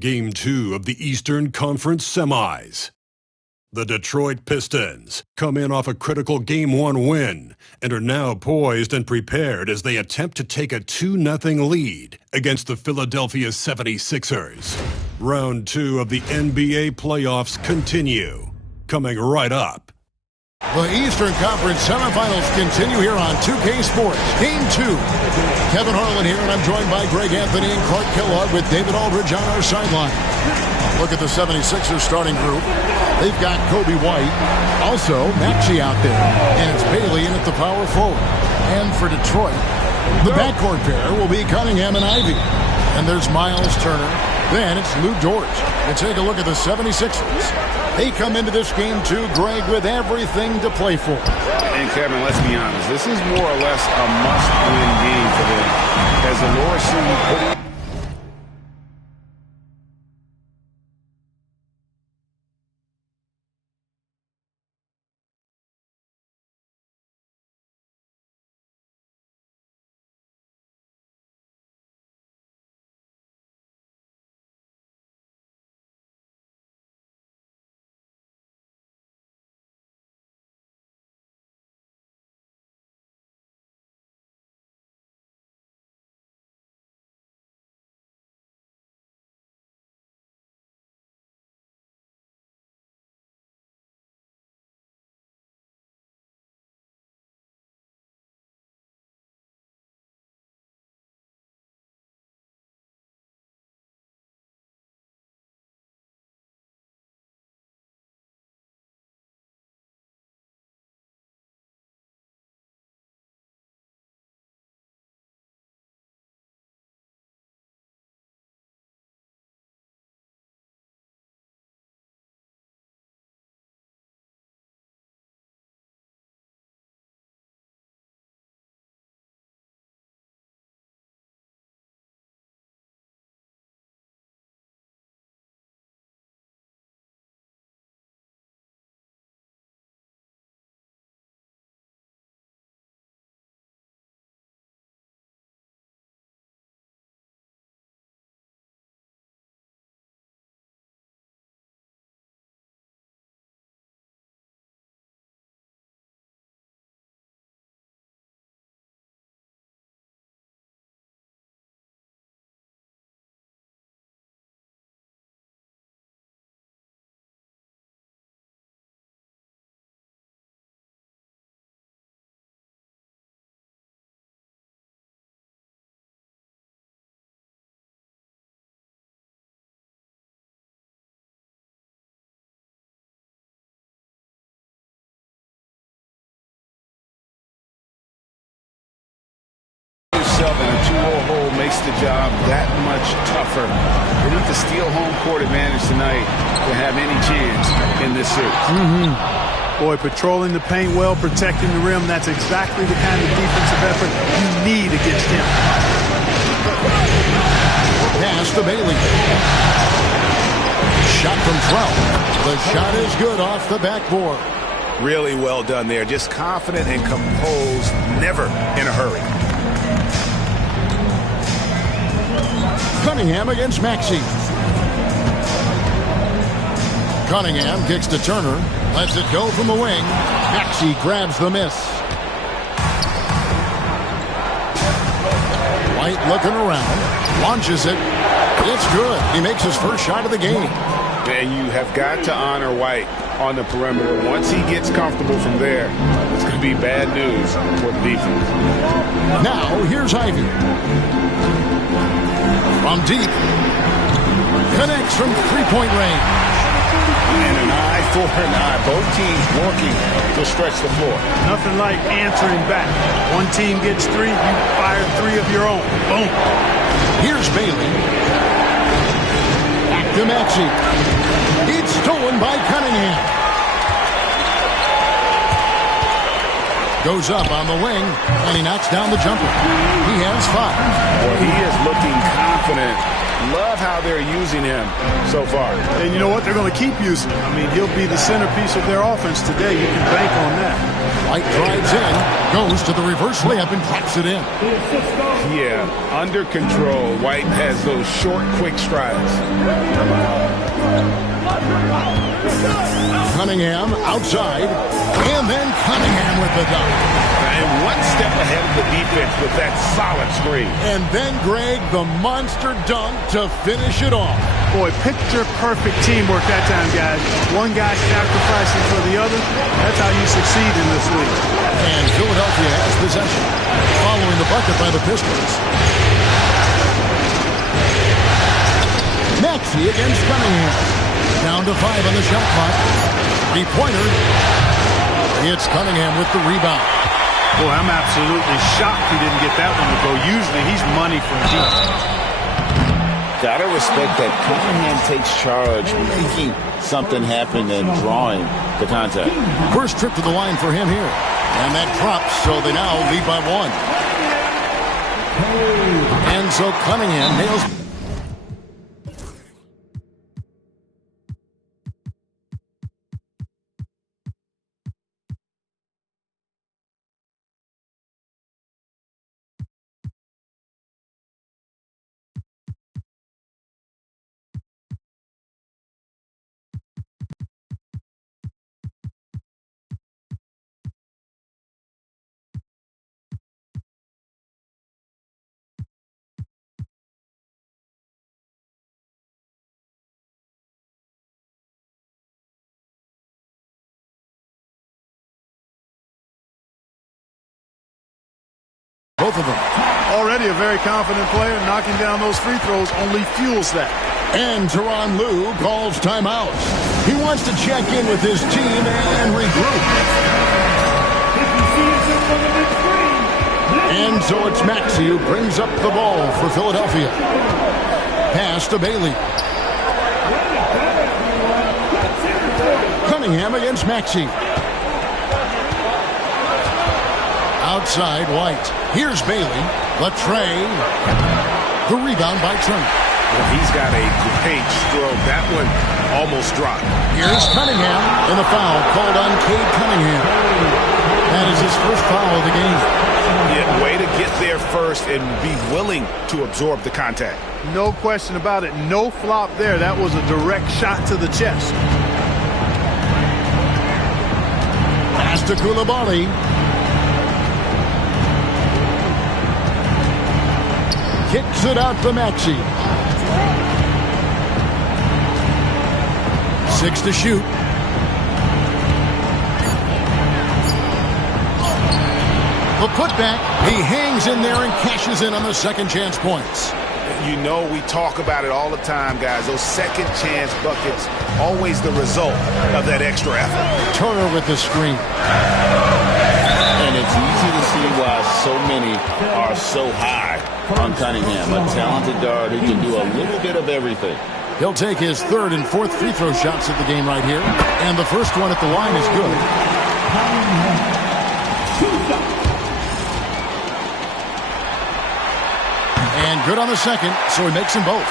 Game 2 of the Eastern Conference Semis. The Detroit Pistons come in off a critical Game 1 win and are now poised and prepared as they attempt to take a 2-0 lead against the Philadelphia 76ers. Round 2 of the NBA playoffs continue. Coming right up. The Eastern Conference semifinals continue here on 2K Sports. Game 2. Kevin Harlan here, and I'm joined by Greg Anthony and Clark Kellogg with David Aldridge on our sideline. Look at the 76ers starting group. They've got Kobe White. Also, Maxey out there. And it's Bailey in at the power forward. And for Detroit, the backcourt pair will be Cunningham and Ivy. And there's Miles Turner. Then it's Lou Dort. And take a look at the 76ers. They come into this game too, Greg, with everything to play for. And Kevin, let's be honest, this is more or less a must-win game for them. As the lower seed put in. And a 2-0 hole makes the job that much tougher. They need to steal home court advantage tonight to have any chance in this series. Boy, patrolling the paint well, protecting the rim, that's exactly the kind of defensive effort you need against him. Pass to Bailey. Shot from 12. The shot is good off the backboard. Really well done there. Just confident and composed, never in a hurry. Cunningham against Maxey. Cunningham kicks to Turner. Lets it go from the wing. Maxey grabs the miss. White looking around. Launches it. It's good. He makes his first shot of the game. And you have got to honor White on the perimeter. Once he gets comfortable from there, it's going to be bad news for the defense. Now, here's Ivy. From deep. Connects from three-point range. And an eye for an eye. Both teams working to stretch the floor. Nothing like answering back. One team gets 3, you fire 3 of your own. Boom. Here's Bailey. Back to Maxey. It's stolen by Cunningham. Goes up on the wing, and he knocks down the jumper. He has 5. Well, he is looking confident Love how they're using him so far. And you know what? They're going to keep using him. I mean, he'll be the centerpiece of their offense today. You can bank on that. White drives in, goes to the reverse layup and drops it in. Yeah, under control. White has those short, quick strides. Cunningham outside, and then Cunningham with the dunk. And one step ahead of the defense with that solid screen. And then, Greg, the monster dunk to finish it off. Boy, picture-perfect teamwork that time, guys. One guy sacrificing for the other. That's how you succeed in this league. And Philadelphia has possession, following the bucket by the Pistons. Maxey against Cunningham. Down to 5 on the shot clock. Three-pointer. It's Cunningham with the rebound. Boy, I'm absolutely shocked he didn't get that one to go. Usually he's money from deep. Gotta respect that Cunningham takes charge, making something happen and drawing the contact. First trip to the line for him here. And that drops, so they now lead by 1. And so Cunningham nails. Both of them. Already a very confident player. Knocking down those free throws only fuels that. And Tyronn Lue calls timeout. He wants to check in with his team and regroup. And so it's Maxey who brings up the ball for Philadelphia. Pass to Bailey. Cunningham against Maxey. Outside, White. Here's Bailey. Latrey. The rebound by Turner. Well, he's got a great stroke. That one almost dropped. Here's Cunningham. And a foul called on Cade Cunningham. That is his first foul of the game. Yeah, way to get there first and be willing to absorb the contact. No question about it. No flop there. That was a direct shot to the chest. Pass to Coulibaly. Kicks it out to Maxey. 6 to shoot. The putback. He hangs in there and cashes in on the second chance points. You know, we talk about it all the time, guys. Those second chance buckets, always the result of that extra effort. Turner with the screen. And it's easy to see why so many are so high on Cunningham, a talented guard who can do a little bit of everything. He'll take his third and fourth free throw shots of the game right here. And the first one at the line is good. And good on the second, so he makes them both.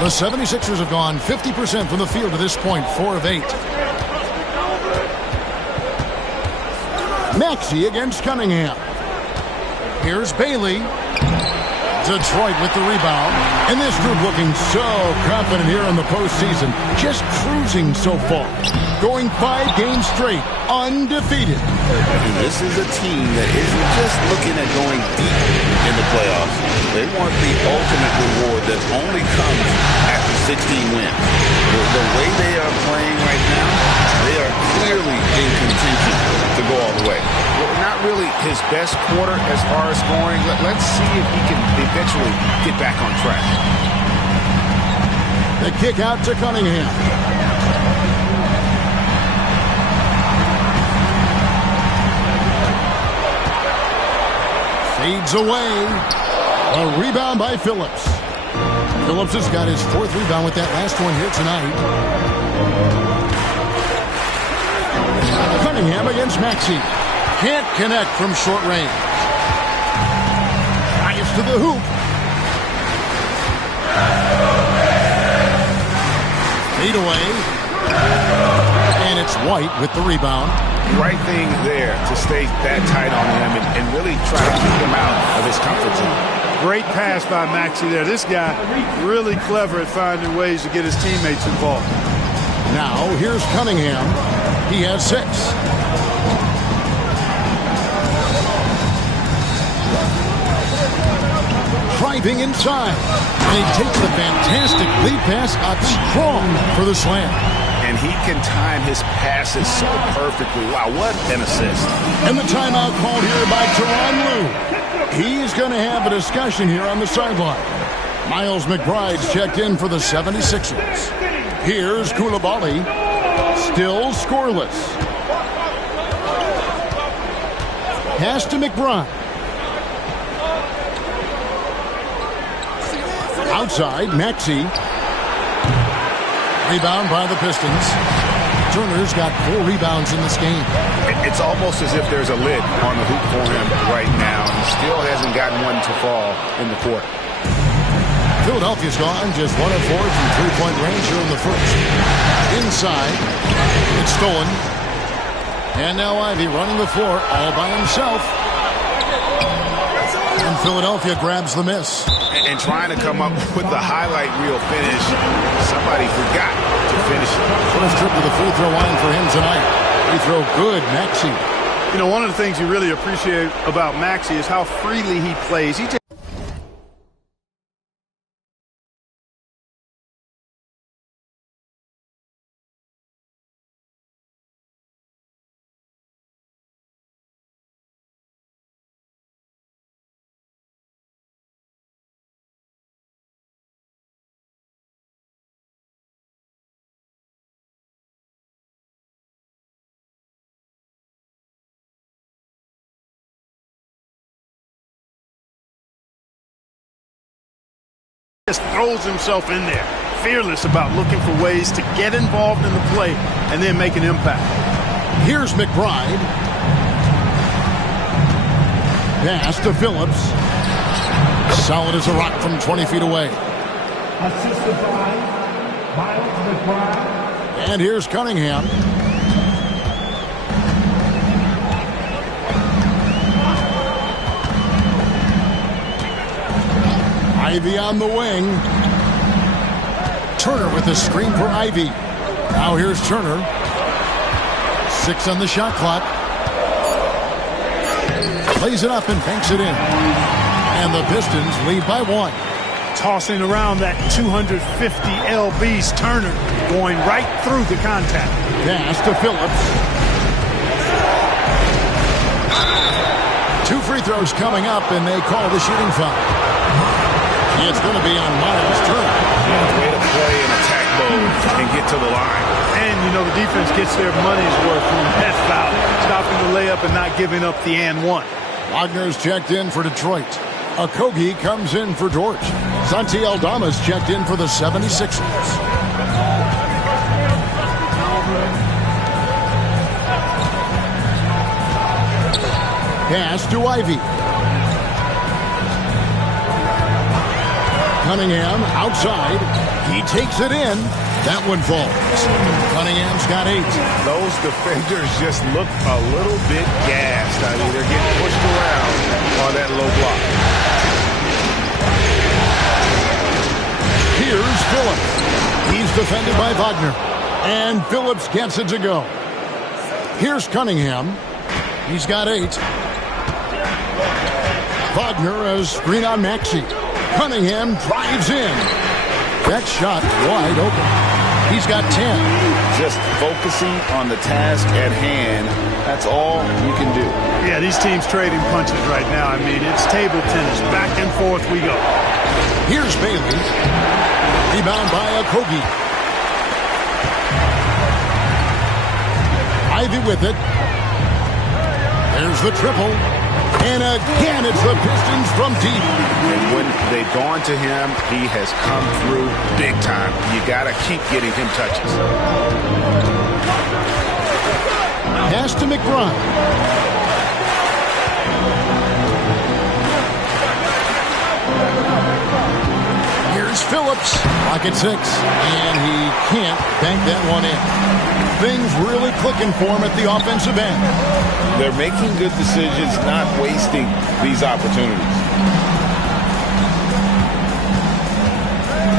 The 76ers have gone 50% from the field to this point, 4 of 8. Maxey against Cunningham. Here's Bailey. Detroit with the rebound. And this group looking so confident here in the postseason. Just cruising so far. Going 5 games straight, undefeated. And this is a team that isn't just looking at going deep in the playoffs. They want the ultimate reward that only comes after 16 wins. The way they are playing right now, they are clearly in contention to go all the way. Well, not really his best quarter as far as scoring. Let's see if he can eventually get back on track. The kick out to Cunningham. Fades away. A rebound by Phillips. Phillips has got his 4th rebound with that last one here tonight. Cunningham against Maxey. Can't connect from short range. Drives to the hoop. Feed away. And it's White with the rebound. Right thing there to stay that tight on him and really try to keep him out of his comfort zone. Great pass by Maxey there. This guy really clever at finding ways to get his teammates involved. Now here's Cunningham. He has 6. Driving inside. And he takes the fantastic lead pass up strong for the slam. And he can time his passes so perfectly. Wow, what an assist. And the timeout called here by Tyronn Lue. He's going to have a discussion here on the sideline. Miles McBride's checked in for the 76ers. Here's Coulibaly. Still scoreless. Pass to McBride. Outside, Maxey. Rebound by the Pistons. Turner's got 4 rebounds in this game. It's almost as if there's a lid on the hoop for him right now. He still hasn't gotten one to fall in the court. Philadelphia's gone just 1 of 4 from three-point range here in the first. Inside. It's stolen. And now Ivy running the floor all by himself. And Philadelphia grabs the miss. And trying to come up with the highlight reel finish, somebody forgot to finish it. First trip to the free throw line for him tonight. Free throw good, Maxey. You know, one of the things you really appreciate about Maxey is how freely he plays. He just throws himself in there, fearless about looking for ways to get involved in the play and then make an impact. Here's McBride. Pass to Phillips. Solid as a rock from 20 feet away. Assisted by Miles McBride. And here's Cunningham. Ivy on the wing. Turner with the screen for Ivy. Now here's Turner. 6 on the shot clock. Plays it up and banks it in. And the Pistons lead by 1. Tossing around that 250 lbs, Turner going right through the contact. Pass to Phillips. 2 free throws coming up, and they call the shooting foul. It's going to be on Miles Turner. Way to play in attack mode and get to the line. And, you know, the defense gets their money's worth from that foul. Stopping the layup and not giving up the and one. Wagner's checked in for Detroit. Okogie comes in for George. Santi Aldama's checked in for the 76ers. Pass to Ivy. Cunningham outside. He takes it in. That one falls. Cunningham's got 8. Those defenders just look a little bit gassed. I mean, they're getting pushed around on that low block. Here's Phillips. He's defended by Wagner. And Phillips gets it to go. Here's Cunningham. He's got 8. Wagner has screen on Maxey. Cunningham drives in. That shot wide open. He's got 10. Just focusing on the task at hand. That's all you can do. Yeah, these teams trading punches right now. I mean, it's table tennis. Back and forth we go. Here's Bailey. Rebound by Okogie. Ivy with it. There's the triple. And again, it's the Pistons from deep. And when they've gone to him, he has come through big time. You got to keep getting him touches. Pass to McBride. Here's Phillips. Pocket 6. And he can't bank that one in. Things really clicking for him at the offensive end. They're making good decisions, not wasting these opportunities.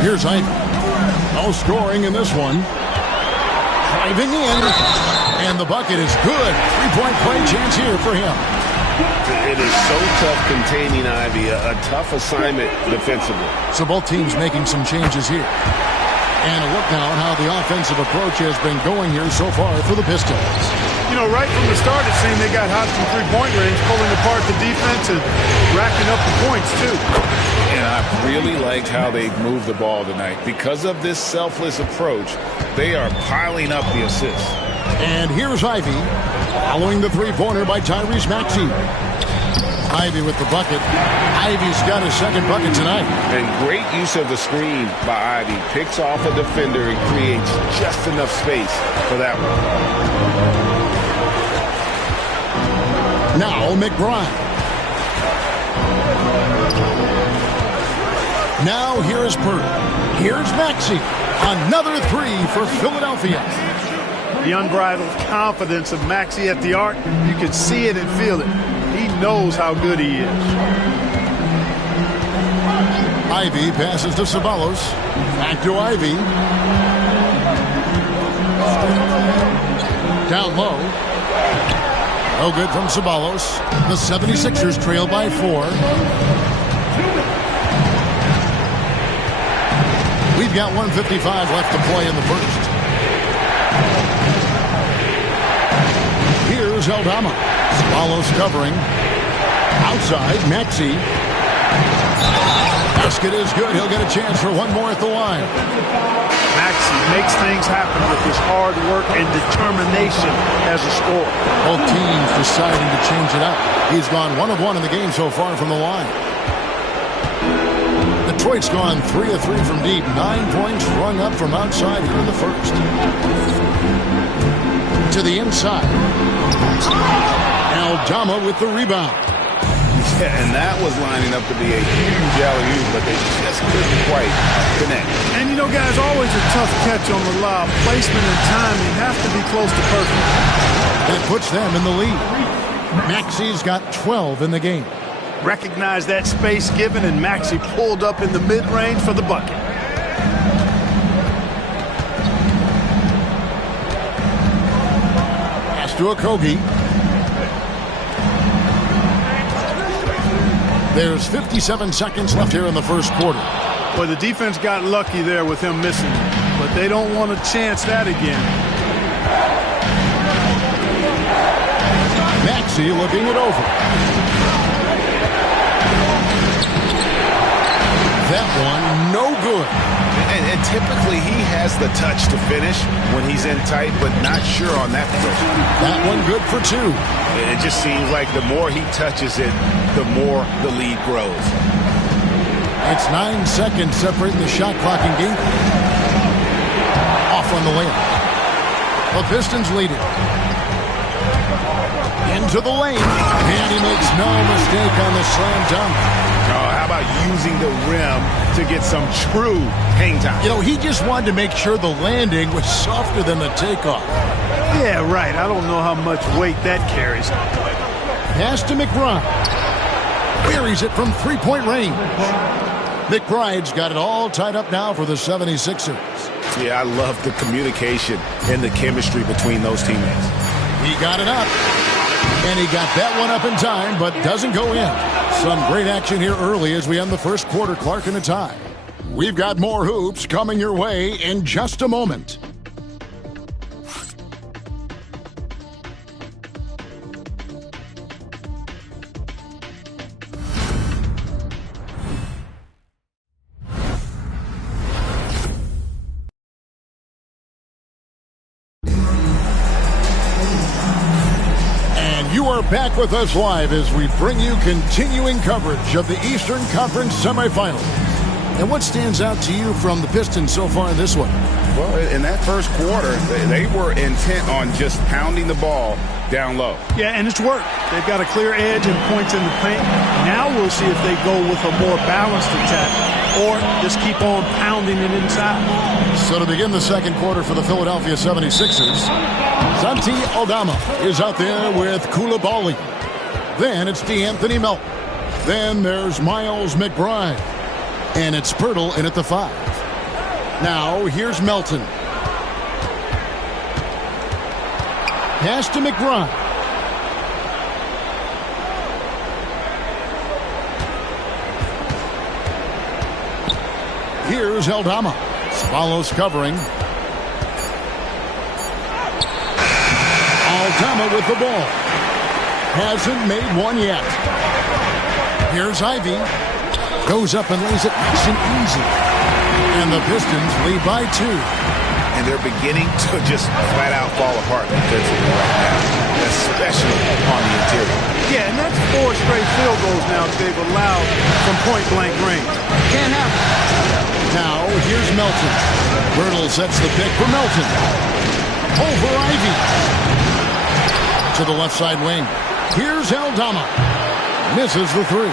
Here's Ivy. No scoring in this one. Driving in. And the bucket is good. Three-point play chance here for him. It is so tough containing Ivy, a tough assignment defensively. So both teams making some changes here. And a look now at how the offensive approach has been going here so far for the Pistons. You know, right from the start, it seemed they got hot from three-point range, pulling apart the defense and racking up the points, too. And I really liked how they've moved the ball tonight. Because of this selfless approach, they are piling up the assists. And here's Ivy, following the three-pointer by Tyrese Maxey. Ivy with the bucket. Ivy's got his second bucket tonight. And great use of the screen by Ivy. Picks off a defender and creates just enough space for that one. Now McBride. Now here's Purdy. Here's Maxey. Another three for Philadelphia. The unbridled confidence of Maxey at the arc, you can see it and feel it. He knows how good he is. Ivy passes to Ceballos. Back to Ivy. Down low. No good from Ceballos. The 76ers trail by 4. We've got 1:55 left to play in the first. Here's Aldama. Ceballos covering. Outside, Maxey. Basket is good. He'll get a chance for one more at the line. Maxey makes things happen with his hard work and determination as a scorer. Both teams deciding to change it up. He's gone 1 of 1 in the game so far from the line. Detroit's gone 3 of 3 from deep. 9 points rung up from outside here in the first. To the inside. Aldama with the rebound. Yeah, and that was lining up to be a huge alley-oop, but they just couldn't quite connect. And you know, guys, always a tough catch on the lob. Placement and timing have to be close to perfect. And it puts them in the lead. Maxey's got 12 in the game. Recognize that space given, and Maxey pulled up in the mid-range for the bucket. Pass to Okogie. There's 57 seconds left here in the first quarter. Well, the defense got lucky there with him missing, but they don't want to chance that again. Maxey looking it over. That one, no good. And typically he has the touch to finish when he's in tight, but not sure on that position. That one good for 2. It just seems like the more he touches it, the more the lead grows. It's 9 seconds separating the shot clock and game. Off on the layup. The Pistons lead it. Into the lane. And he makes no mistake on the slam dunk. Oh, how about using the rim to get some true hang time? You know, he just wanted to make sure the landing was softer than the takeoff. Yeah, right. I don't know how much weight that carries. Pass to McBride. Buries it from three-point range. McBride's got it all tied up now for the 76ers. Yeah, I love the communication and the chemistry between those teammates. He got it up. And he got that one up in time, but doesn't go in. Some great action here early as we end the first quarter. Clark in a tie. We've got more hoops coming your way in just a moment. You are back with us live as we bring you continuing coverage of the Eastern Conference semifinals. And what stands out to you from the Pistons so far in this one? Well, in that first quarter, they were intent on just pounding the ball down low. Yeah, and it's worked. They've got a clear edge and points in the paint. Now we'll see if they go with a more balanced attack. or just keep on pounding it inside. So to begin the second quarter for the Philadelphia 76ers, Santi Aldama is out there with Coulibaly. Then it's D'Anthony Melton. Then there's Miles McBride. And it's Pirtle in at the 5. Now here's Melton. Pass to McBride. Here's Aldama. Swallows covering. Aldama with the ball. Hasn't made one yet. Here's Ivy. Goes up and lays it nice and easy. And the Pistons lead by 2. And they're beginning to just flat out fall apart defensively right now, especially on the interior. Yeah, and that's 4 straight field goals now they've allowed from point-blank range. Can't happen. Now, here's Melton. Pirtle sets the pick for Melton. Over Ivy. To the left side wing. Here's Aldama. Misses the 3.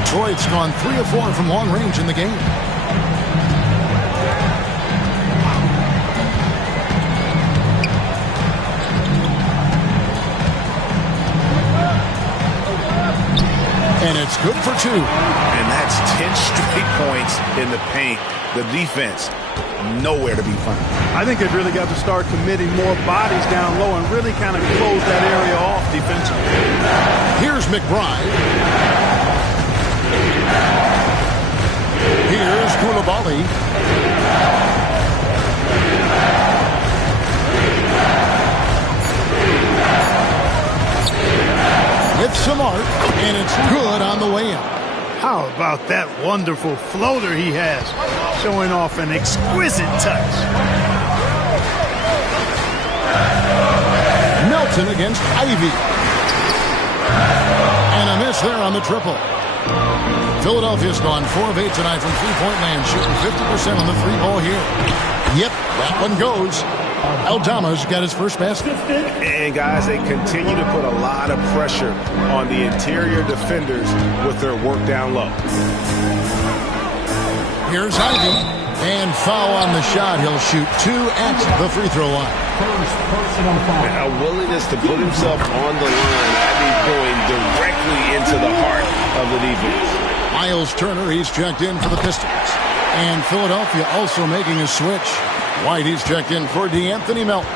Detroit's gone 3 of 4 from long range in the game. And it's good for 2. And that's 10 straight points in the paint. The defense, nowhere to be found. I think they've really got to start committing more bodies down low and really kind of close that area off defensively. Here's McBride. Here's Coulibaly. With some arc, and it's good on the way up. How about that wonderful floater he has, showing off an exquisite touch. Melton against Ivy. And a miss there on the triple. Philadelphia's gone 4 of 8 tonight from three-point land, shooting 50% on the 3-ball here. Yep, that one goes. Aldama's got his first basket. And guys, they continue to put a lot of pressure on the interior defenders with their work down low. Here's Ivy. And foul on the shot. He'll shoot 2 at the free throw line. A willingness to put himself on the line. Ivy going directly into the heart of the defense. Miles Turner, he's checked in for the Pistons. And Philadelphia also making a switch. White, he's checked in for D'Anthony Melton.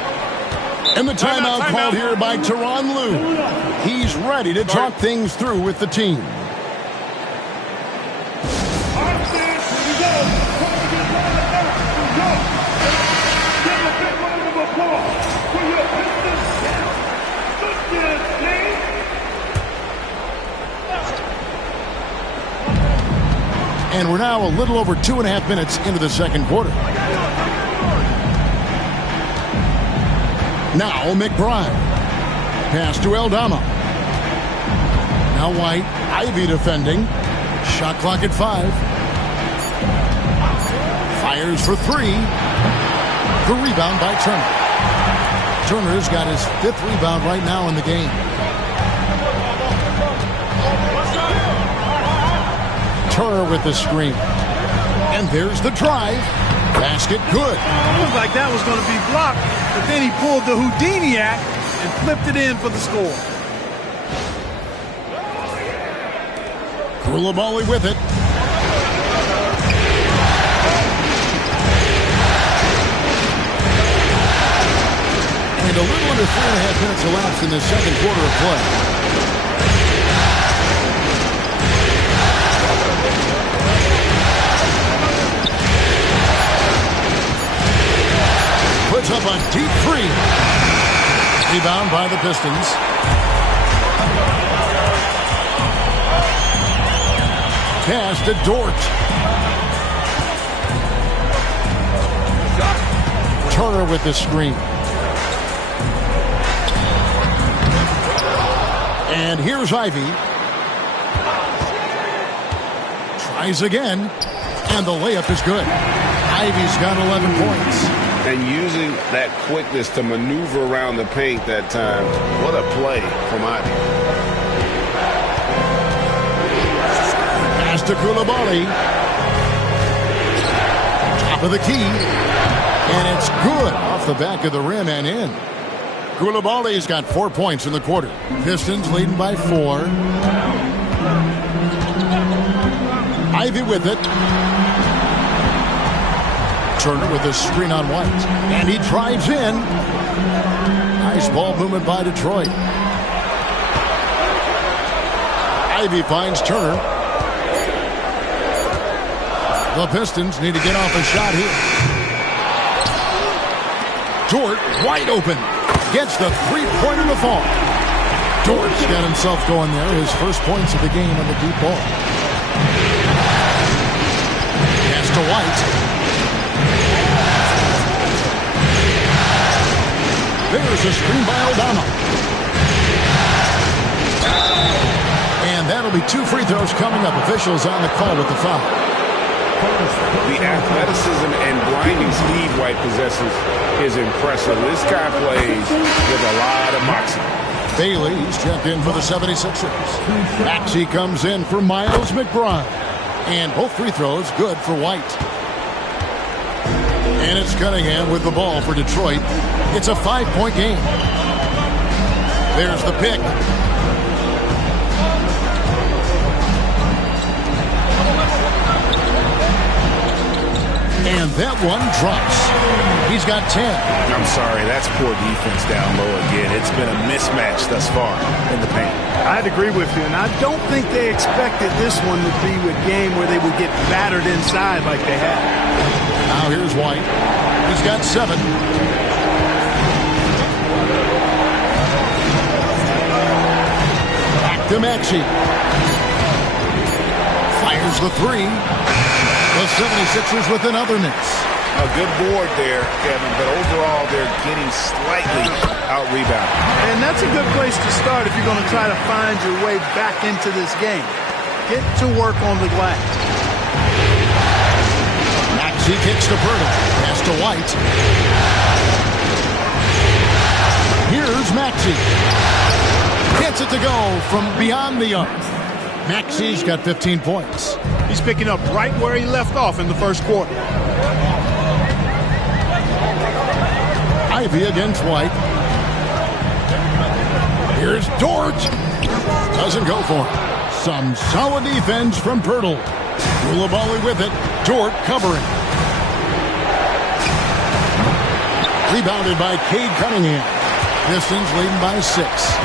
And the timeout called here by Tyronn Lue. He's ready to talk things through with the team. And we're now a little over 2.5 minutes into the second quarter. Now McBride. Pass to Aldama. Now White. Ivy defending. Shot clock at 5. Fires for 3. The rebound by Turner. Turner's got his 5th rebound right now in the game. Turner with the screen. And there's the drive. Basket good. Looked like that was going to be blocked, but then he pulled the Houdini act and flipped it in for the score. Coulibaly with it. And a little under 3.5 minutes elapsed in the second quarter of play. Puts up a deep 3. Rebound by the Pistons. Pass to Dort. Turner with the screen. And here's Ivy. Tries again. And the layup is good. Ivy's got 11 points. And using that quickness to maneuver around the paint that time. What a play from Ivy. Pass Here's to Koulibaly. Top of the key. And it's good off the back of the rim and in. Koulibaly's got 4 points in the quarter. Pistons leading by 4. Ivy with it. Turner with a screen on White. And he drives in. Nice ball movement by Detroit. Ivy finds Turner. The Pistons need to get off a shot here. Dort wide open. Gets the three-pointer to fall. Dort's got himself going there. His first points of the game on the deep ball. Pass to White. There's a screen by Aldama. And that'll be 2 free throws coming up. Officials on the call with the foul. The athleticism and blinding speed White possesses is impressive. This guy plays with a lot of moxie. Bailey's checked in for the 76ers. Maxey comes in for Miles McBride. And both free throws good for White. And it's Cunningham with the ball for Detroit. It's a 5-point game. There's the pick. And that one drops. He's got 10. I'm sorry, that's poor defense down low again. It's been a mismatch thus far in the paint. I'd agree with you, and I don't think they expected this one to be a game where they would get battered inside like they had. Now here's White. He's got 7. Back to Maxey. Fires the 3. The 76ers with another miss. A good board there, Kevin, but overall they're getting slightly out-rebounded. And that's a good place to start if you're going to try to find your way back into this game. Get to work on the glass. Maxey kicks to Pirtle. Pass to White. Here's Maxey. Gets it to go from beyond the arc. Maxey's got 15 points. He's picking up right where he left off in the first quarter. Ivy against White. Here's Dort. Doesn't go for it. Some solid defense from Pirtle. Koulibaly with it. Dort covering. Rebounded by Cade Cunningham. Pistons leading by 6.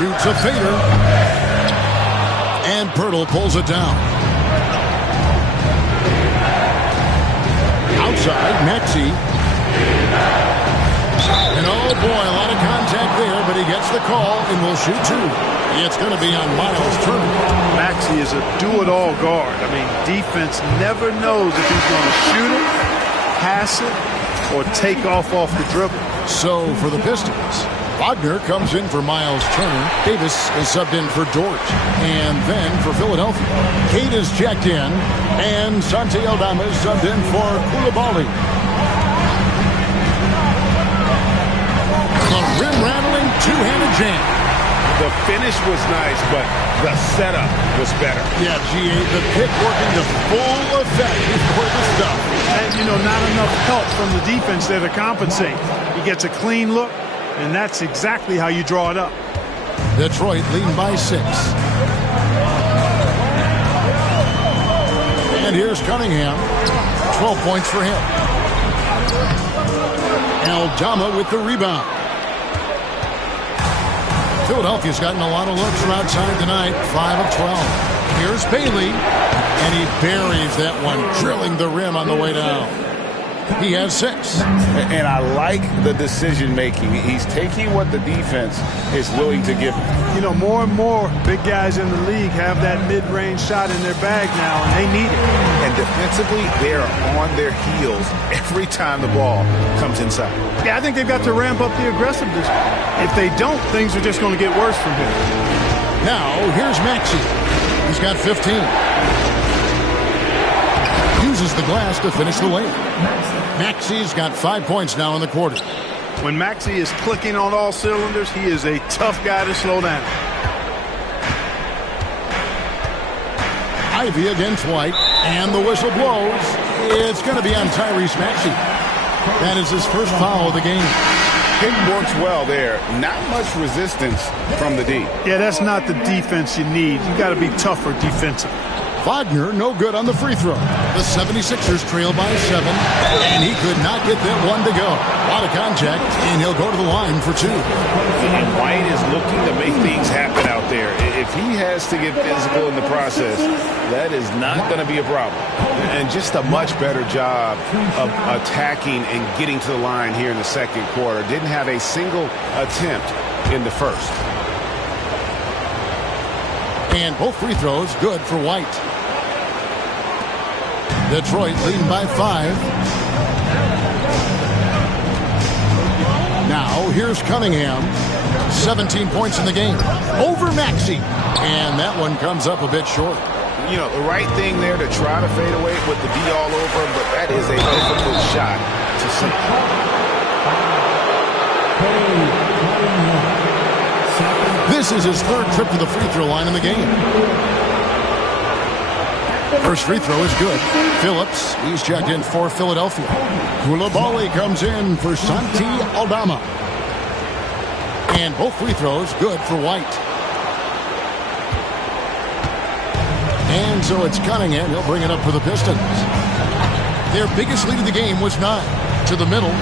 Shoots a fader. And Pirtle pulls it down. Outside, Maxey. And oh boy, a lot of contact there, but he gets the call and will shoot 2. It's going to be on Miles Turner. Maxey is a do-it-all guard. I mean, defense never knows if he's going to shoot it, pass it, or take off the dribble. So for the Pistons, Wagner comes in for Miles Turner. Davis is subbed in for Dort. And then for Philadelphia, Cade is checked in. And Santi Aldama is subbed in for Koulibaly. The rim-rattling two-handed jam. The finish was nice, but the setup was better. Yeah, G.A., the pick working to full effect before the stuff. And, not enough help from the defense there to compensate. He gets a clean look. And that's exactly how you draw it up. Detroit leading by 6. And here's Cunningham. 12 points for him. Aldama with the rebound. Philadelphia's gotten a lot of looks from outside tonight. 5 of 12. Here's Bailey. And he buries that one, drilling the rim on the way down. He has 6. And I like the decision-making. He's taking what the defense is willing to give him. More and more big guys in the league have that mid-range shot in their bag now, and they need it. And defensively, they are on their heels every time the ball comes inside. Yeah, I think they've got to ramp up the aggressiveness. If they don't, things are just going to get worse from here. Now, here's Maxey. He's got 15. Uses the glass to finish the layup. Maxey's got 5 points now in the quarter. When Maxey is clicking on all cylinders, he is a tough guy to slow down. Ivy against White, and the whistle blows. It's going to be on Tyrese Maxey. That is his first foul of the game. Pick works well there. Not much resistance from the D. Yeah, that's not the defense you need. You got to be tougher defensively. Wagner, no good on the free throw. The 76ers trail by 7, and he could not get that one to go. A lot of contact, and he'll go to the line for 2. And White is looking to make things happen out there. If he has to get physical in the process, that is not going to be a problem. And just a much better job of attacking and getting to the line here in the second quarter. Didn't have a single attempt in the first. And both free throws good for White. Detroit leading by 5. Now here's Cunningham. 17 points in the game. Over Maxey. And that one comes up a bit short. You know, the right thing there to try to fade away with the D all over, but that is a difficult shot to see. This is his third trip to the free throw line in the game. First free throw is good. Phillips, he's checked in for Philadelphia. Koulibaly comes in for Santi Aldama. And both free throws good for White. And so it's Cunningham. He'll bring it up for the Pistons. Their biggest lead of the game was 9. To the middle.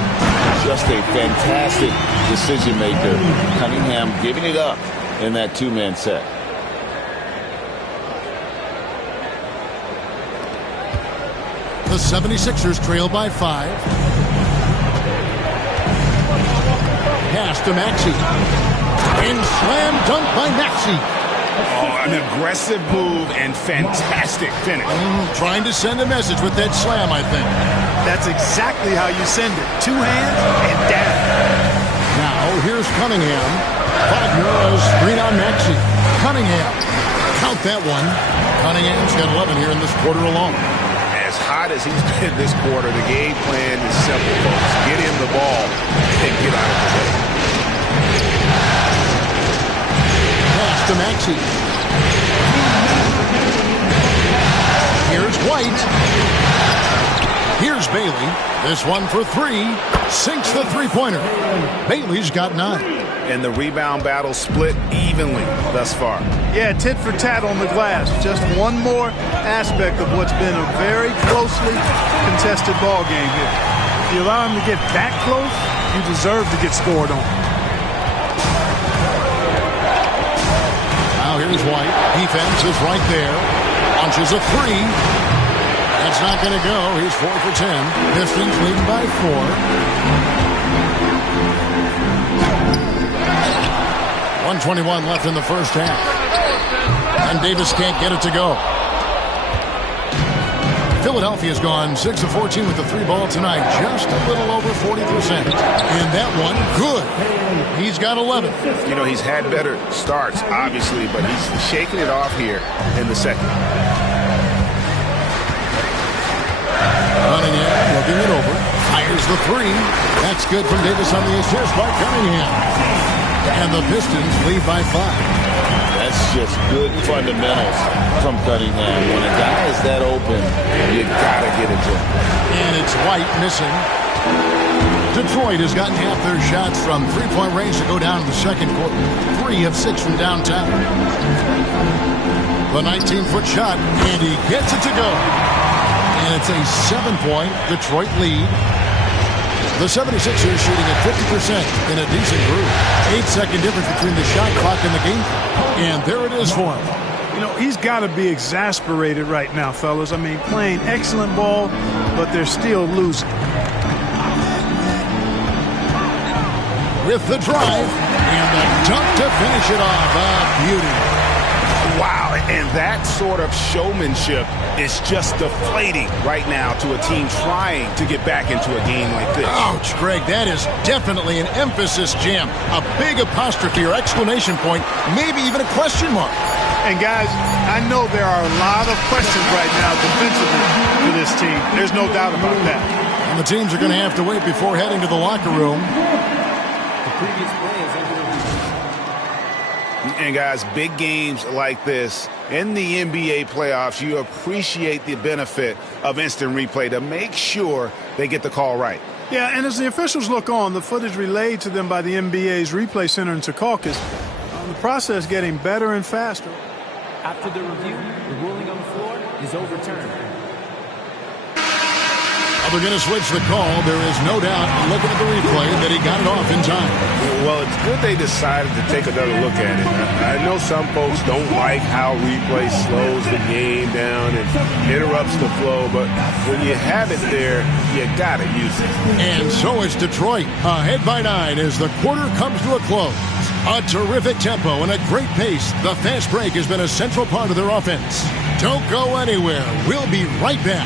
Just a fantastic decision maker. Cunningham giving it up in that two-man set. The 76ers trail by 5. Pass to Maxey. And slam dunk by Maxey. Oh, an aggressive move and fantastic finish. Trying to send a message with that slam, I think. That's exactly how you send it. 2 hands and down. Now, here's Cunningham. Wagner has screen on Maxey. Cunningham. Count that one. Cunningham's got 11 here in this quarter alone. As hot as he's been this quarter, the game plan is simple, folks. Get him the ball and get out of the way. Pass to Maxey. Here's White. Here's Bailey. This one for 3. Sinks the three-pointer. Bailey's got 9. And the rebound battle split evenly thus far. Yeah, tit for tat on the glass. Just one more aspect of what's been a very closely contested ball game here. If you allow him to get that close, you deserve to get scored on. Now here's White. Defense is right there. Launches a 3. That's not going to go. He's 4 for 10. Pistons leading by 4. 1:21 left in the first half. And Davis can't get it to go. Philadelphia's gone 6 of 14 with the 3 ball tonight. Just a little over 40%. And that one, good. He's got 11. You know, he's had better starts, obviously, but he's shaking it off here in the second. Cunningham looking it over. Fires the 3. That's good from Davis on the assist by Cunningham. And the Pistons lead by 5. That's just good fundamentals from Cunningham. When a guy is that open, you gotta get it to him. And it's White missing. Detroit has gotten half their shots from three-point range to go down in the second quarter. 3 of 6 from downtown. The 19-foot shot, and he gets it to go. And it's a 7-point Detroit lead. The 76ers shooting at 50% in a decent groove. 8-second difference between the shot clock and the game. And there it is for him. You know, he's got to be exasperated right now, fellas. I mean, playing excellent ball, but they're still losing. With the drive and the dunk to finish it off. A beauty. Wow, and that sort of showmanship is just deflating right now to a team trying to get back into a game like this. Ouch, Greg, that is definitely an emphasis jam. A big apostrophe or exclamation point, maybe even a question mark. And guys, I know there are a lot of questions right now defensively for this team. There's no doubt about that. And the teams are going to have to wait before heading to the locker room. previous play is under review. And guys, big games like this in the NBA playoffs, you appreciate the benefit of instant replay to make sure they get the call right. Yeah, and as the officials look on, the footage relayed to them by the NBA's replay center in Secaucus, the process getting better and faster. After the review, the ruling on the floor is overturned. They're going to switch the call. There is no doubt, looking at the replay, that he got it off in time. Well, it's good they decided to take another look at it. I know some folks don't like how replay slows the game down and interrupts the flow, but when you have it there, you got to use it. And so is Detroit, ahead by 9 as the quarter comes to a close. A terrific tempo and a great pace. The fast break has been a central part of their offense. Don't go anywhere. We'll be right back.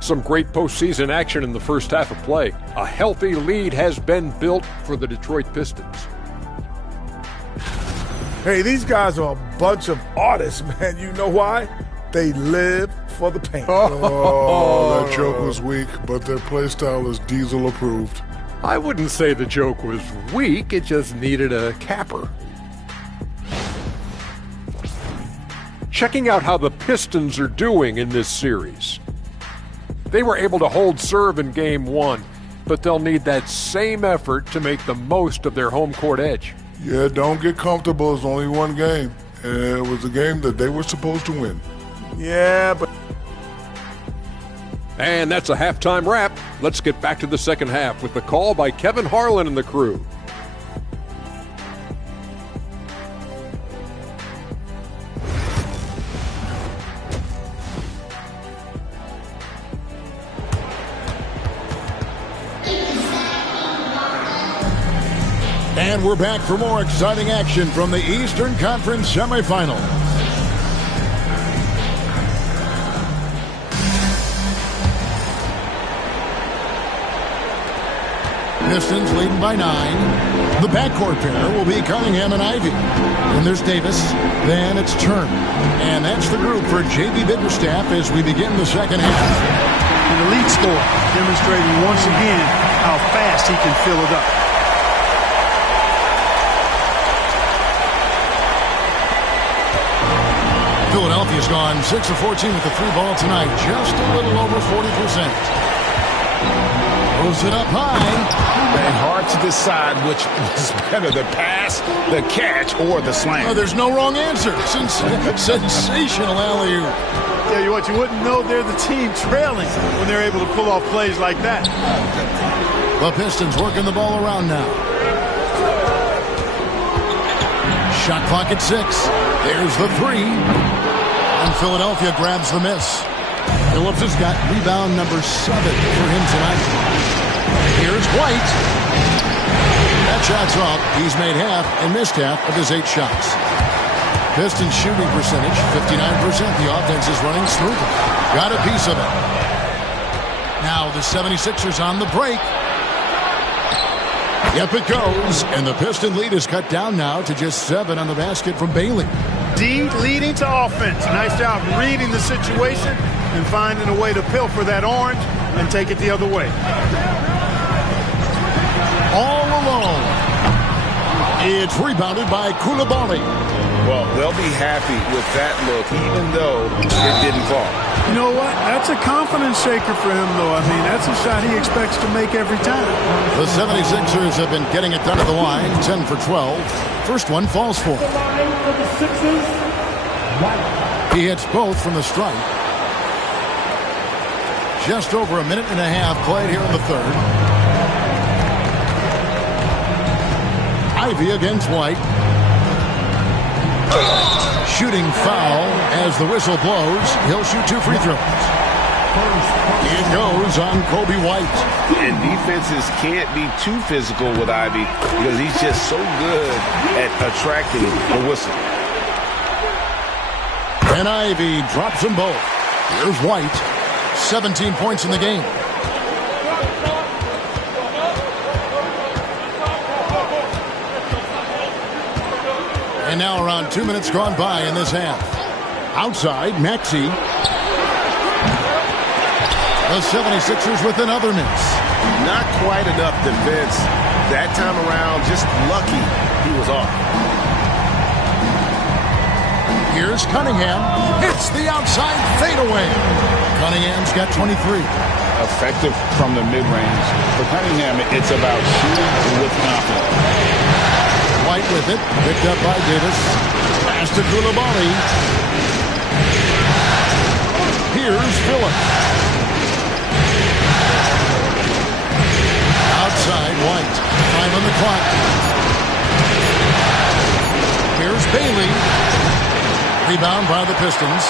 Some great postseason action in the first half of play. A healthy lead has been built for the Detroit Pistons. Hey, these guys are a bunch of artists, man. You know why? They live for the paint. Oh, that joke was weak, but their play style is Diesel approved. I wouldn't say the joke was weak, it just needed a capper. Checking out how the Pistons are doing in this series. They were able to hold serve in Game 1, but they'll need that same effort to make the most of their home court edge. Yeah, don't get comfortable. It's only one game. And it was a game that they were supposed to win. Yeah, but... And that's a halftime wrap. Let's get back to the second half with the call by Kevin Harlan and the crew. And we're back for more exciting action from the Eastern Conference semifinals. Pistons leading by 9. The backcourt pair will be Cunningham and Ivy. Then there's Davis. Then it's Turner. And that's the group for J.B. Bickerstaff as we begin the second half. An elite scorer, demonstrating once again how fast he can fill it up. Philadelphia's gone 6 of 14 with the 3-ball tonight, just a little over 40%. Throws it up high. And hard to decide which was better, the pass, the catch, or the slam. Oh, there's no wrong answer. Sensational alley-oop. Tell you what, you wouldn't know they're the team trailing when they're able to pull off plays like that. The Pistons working the ball around now. Shot clock at 6. There's the 3. And Philadelphia grabs the miss. Phillips has got rebound number 7 for him tonight. Here's White. That shot's off. He's made half and missed half of his 8 shots. Pistons shooting percentage, 59%. The offense is running smoothly. Got a piece of it. Now the 76ers on the break. Yep, it goes. And the Piston lead is cut down now to just 7 on the basket from Bailey. D leading to offense. Nice job reading the situation and finding a way to pilfer that orange and take it the other way. All alone. It's rebounded by Coulibaly. Well, they'll be happy with that look, even though it didn't fall. You know what? That's a confidence shaker for him, though. I mean, that's a shot he expects to make every time. The 76ers have been getting it done at the line, 10 for 12. First one falls for him. He hits both from the stripe. Just over a minute and a half played here in the third. Ivy against White. Shooting foul as the whistle blows. He'll shoot 2 free throws. It goes on Kobe White. And defenses can't be too physical with Ivy because he's just so good at attracting the whistle. And Ivy drops them both. Here's White. 17 points in the game. And now around 2 minutes gone by in this half. Outside, Maxey. The 76ers with another miss. Not quite enough defense. That time around, just lucky he was off. Here's Cunningham. Hits the outside fadeaway. Cunningham's got 23. Effective from the mid-range. For Cunningham, it's about shooting with confidence. White with it. Picked up by Davis. Pass to Koulibaly. Here's Phillips. Outside, White. Time on the clock. Here's Bailey. Rebound by the Pistons.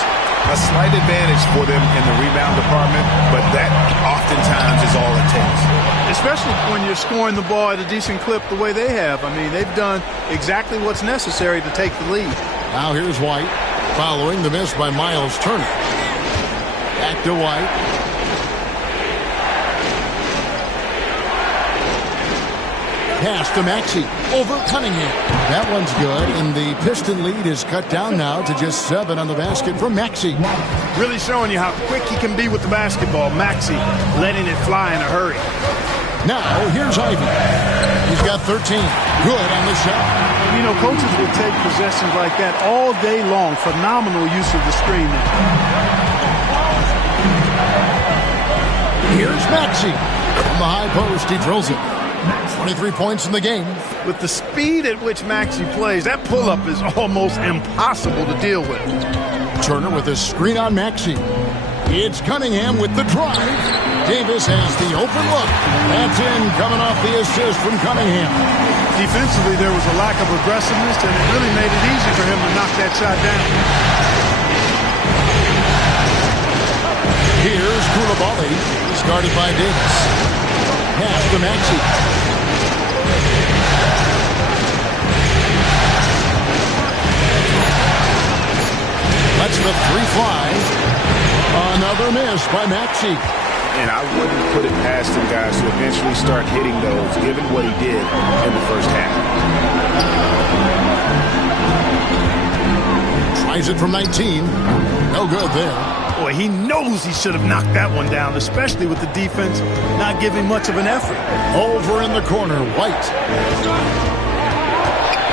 A slight advantage for them in the rebound department, but that oftentimes is all it takes. Especially when you're scoring the ball at a decent clip the way they have. I mean, they've done exactly what's necessary to take the lead. Now here's White, following the miss by Miles Turner. Back to White. Pass to Maxey over Cunningham. That one's good, and the Piston lead is cut down now to just 7 on the basket from Maxey. Really showing you how quick he can be with the basketball. Maxey letting it fly in a hurry. Now, here's Ivy. He's got 13. Good on the shot. You know, coaches will take possessions like that all day long. Phenomenal use of the screen. Here's Maxey. From the high post, he drills it. 23 points in the game. With the speed at which Maxey plays, that pull-up is almost impossible to deal with. Turner with a screen on Maxey. It's Cunningham with the drive. Davis has the open look. That's in, coming off the assist from Cunningham. Defensively, there was a lack of aggressiveness, and it really made it easy for him to knock that shot down. Here's Koulibaly, started by Davis. Pass to Maxey. Lets the three fly. Another miss by Maxey. And I wouldn't put it past him, guys, to eventually start hitting those, given what he did in the first half. Tries it from 19. No good there. Boy, he knows he should have knocked that one down, especially with the defense not giving much of an effort. Over in the corner, White.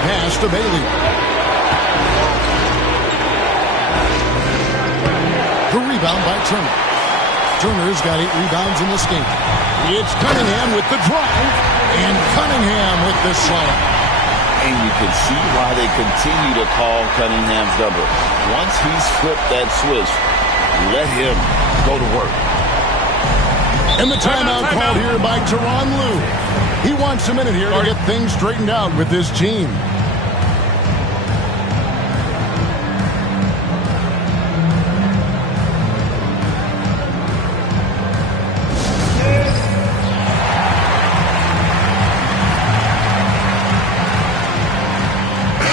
Pass to Bailey. The rebound by Turner. Turner's got 8 rebounds in this game. It's Cunningham with the drive, and Cunningham with the slam. And you can see why they continue to call Cunningham's number. Once he's flipped that switch, let him go to work. And the timeout called here by Tyronn Lue. He wants a minute here to get things straightened out with this team.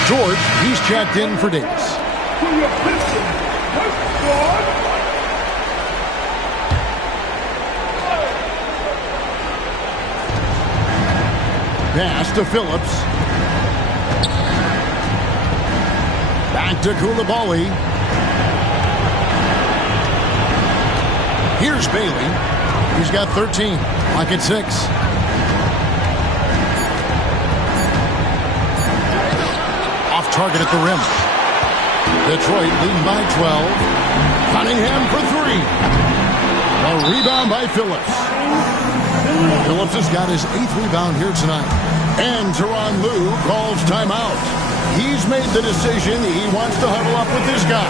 George, he's checked in for Davis. Pass to Phillips. Back to Koulibaly. Here's Bailey. He's got 13. Lock at 6. Off target at the rim. Detroit leading by 12. Cunningham for 3. A rebound by Phillips. Phillips has got his 8th rebound here tonight. And Tyronn Lue calls timeout. He's made the decision. He wants to huddle up with his guy.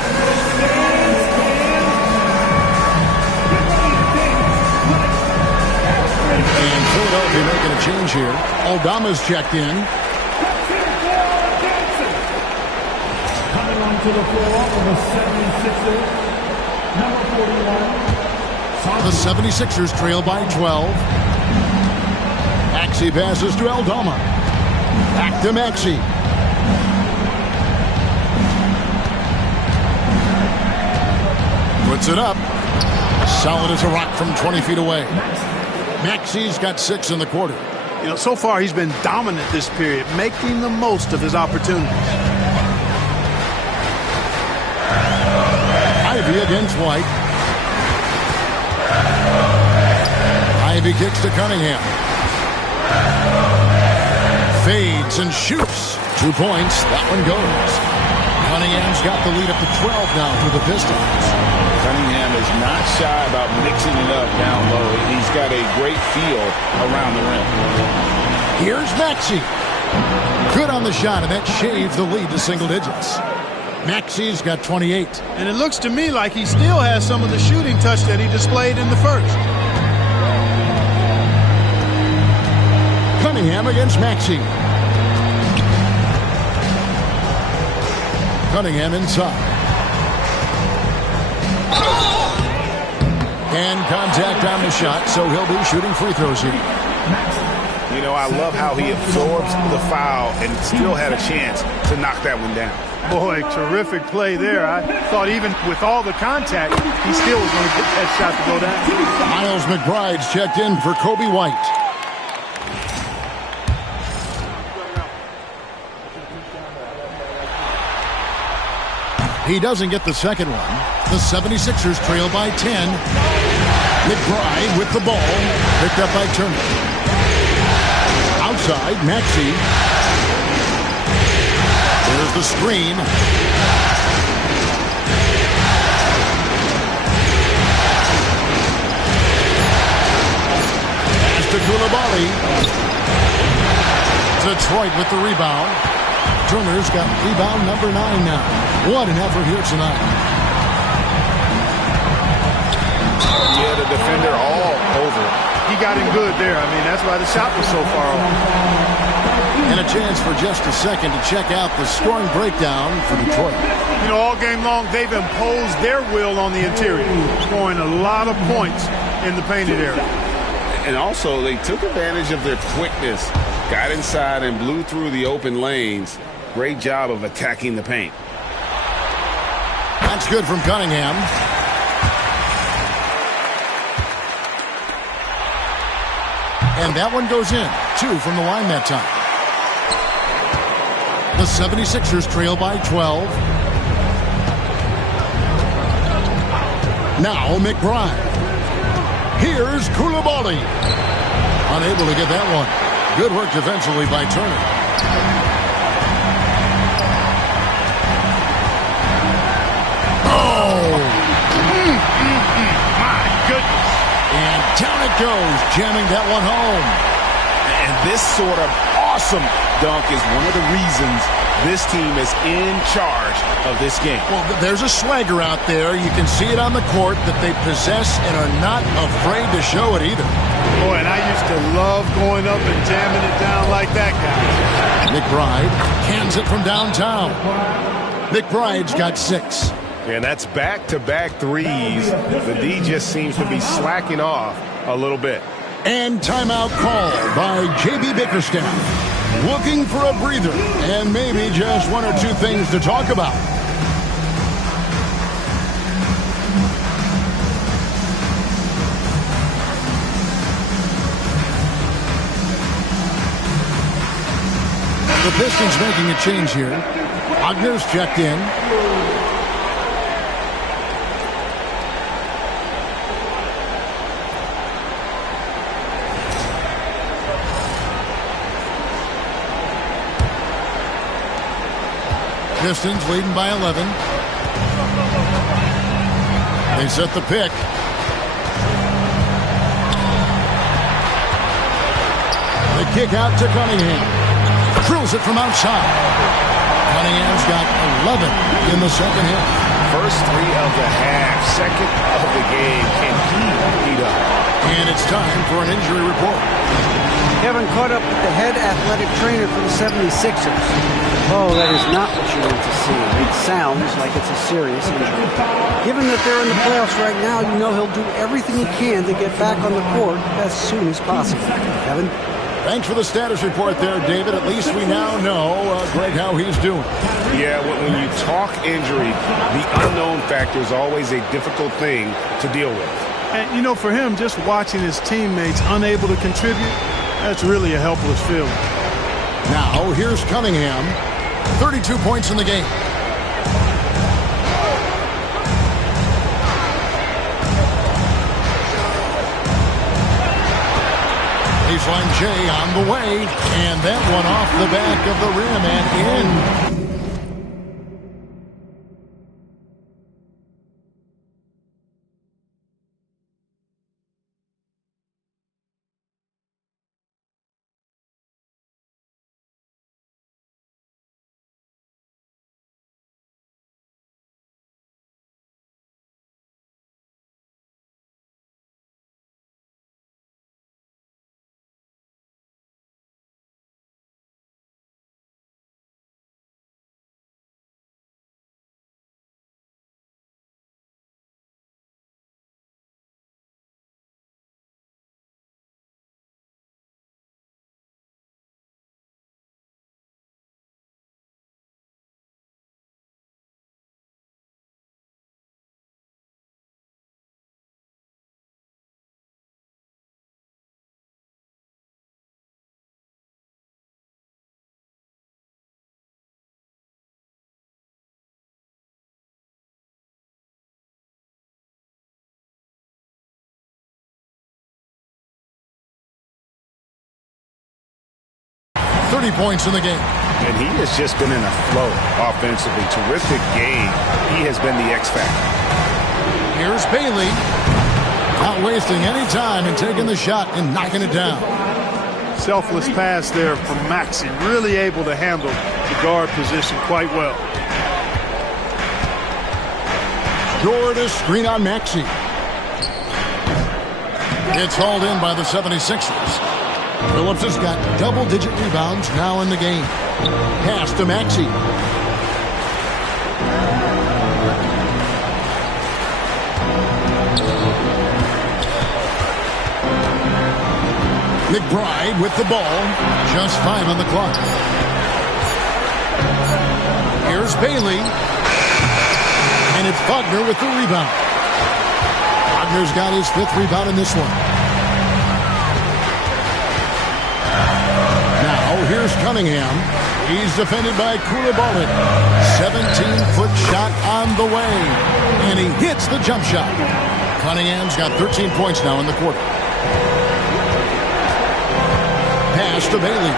And Philadelphia making a change here. Aldama's checked in. Coming onto the floor for the 76ers, number 41, The 76ers trail by 12. Maxey passes to Aldama. Back to Maxey. Puts it up. Solid as a rock from 20 feet away. Maxey's got 6 in the quarter. You know, so far he's been dominant this period, making the most of his opportunities. Ivy against White. Ivy kicks to Cunningham. Fades and shoots. 2 points. That one goes. Cunningham's got the lead up to 12 now for the Pistons. Cunningham is not shy about mixing it up down low. He's got a great feel around the rim. Here's Maxey. Good on the shot, and that shaves the lead to single digits. Maxey's got 28. And it looks to me like he still has some of the shooting touch that he displayed in the first. Cunningham against Maxey. Cunningham inside. And contact on the shot, so he'll be shooting free throws here. You know, I love how he absorbs the foul and still had a chance to knock that one down. Boy, terrific play there. I thought even with all the contact, he still was going to get that shot to go down. Miles McBride's checked in for Kobe White. He doesn't get the second one. The 76ers trail by 10. McBride with the ball. Picked up by Turner. Outside, Maxey. There's the screen. Pass to Coulibaly. Detroit with the rebound. Turner's got rebound number 9 now. What an effort here tonight. Yeah, the defender all over. He got him good there. I mean, that's why the shot was so far off. And a chance for just a second to check out the scoring breakdown for Detroit. You know, all game long, they've imposed their will on the interior, scoring a lot of points in the painted area. And also, they took advantage of their quickness, got inside and blew through the open lanes. Great job of attacking the paint. That's good from Cunningham. And that one goes in. 2 from the line that time. The 76ers trail by 12. Now McBride. Here's Coulibaly. Unable to get that one. Good work defensively by Turner. My goodness. And down it goes, jamming that one home. And this sort of awesome dunk is one of the reasons this team is in charge of this game. Well, there's a swagger out there. You can see it on the court that they possess and are not afraid to show it either. Boy, and I used to love going up and jamming it down like that guy. McBride cans it from downtown. McBride's got 6. And that's back-to-back threes. The D just seems to be slacking off a little bit. And timeout called by J.B. Bickerstaff. Looking for a breather and maybe just 1 or 2 things to talk about. The Pistons making a change here. Wagner's checked in. Pistons leading by 11. They set the pick. The kick out to Cunningham. Drills it from outside. Cunningham's got 11 in the second half. First 3 of the half, second of the game. Can he heat up? And it's time for an injury report. Kevin caught up with the head athletic trainer for the 76ers. Oh, that is not what you want to see. It sounds like it's a serious injury. Given that they're in the playoffs right now, you know he'll do everything he can to get back on the court as soon as possible. Kevin? Thanks for the status report there, David. At least we now know, Greg, how he's doing. Yeah, when you talk injury, the unknown factor is always a difficult thing to deal with. And, you know, for him, just watching his teammates unable to contribute, that's really a helpless feeling. Now, here's Cunningham. 32 points in the game. Baseline J on the way, and that one off the back of the rim and in. .30 points in the game. And he has just been in a flow offensively. Terrific game. He has been the X factor. Here's Bailey. Not wasting any time and taking the shot and knocking it down. Selfless pass there from Maxey. Really able to handle the guard position quite well. Jordan screen on Maxey. It's hauled in by the 76ers. Phillips has got double-digit rebounds now in the game. Pass to Maxey. McBride with the ball. Just 5 on the clock. Here's Bailey. And it's Wagner with the rebound. Wagner's got his 5th rebound in this one. Here's Cunningham. He's defended by Koulibaly. 17-foot shot on the way. And he hits the jump shot. Cunningham's got 13 points now in the quarter. Pass to Bailey.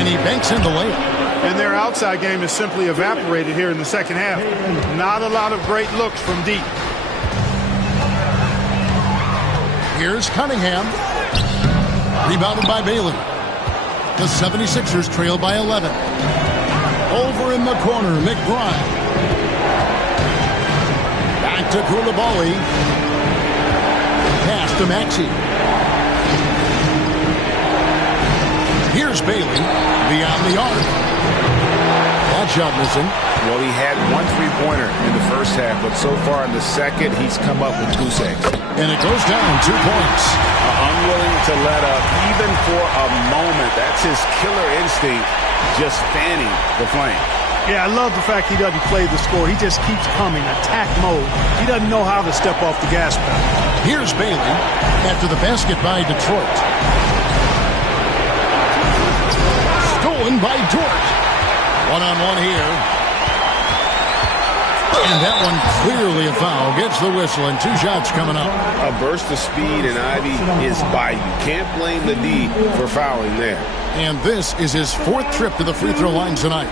And he banks in the layup. And their outside game is simply evaporated here in the second half. Not a lot of great looks from deep. Here's Cunningham. Rebounded by Bailey. The 76ers trail by 11. Over in the corner, McBride. Back to Koulibaly. Pass to Maxey. Here's Bailey. Beyond the arc. That shot missing. Well, he had 1 3-pointer in the first half, but so far in the second, he's come up with 2 saves. And it goes down 2 points. Unwilling to let up, even for a moment. That's his killer instinct, just fanning the flame. Yeah, I love the fact he doesn't play the score. He just keeps coming, attack mode. He doesn't know how to step off the gas pedal. Here's Bailey after the basket by Detroit. Stolen by Dort. One-on-one here. And that one clearly a foul. Gets the whistle and 2 shots coming up. A burst of speed and Ivy is by you. Can't blame the D for fouling there. And this is his 4th trip to the free throw line tonight.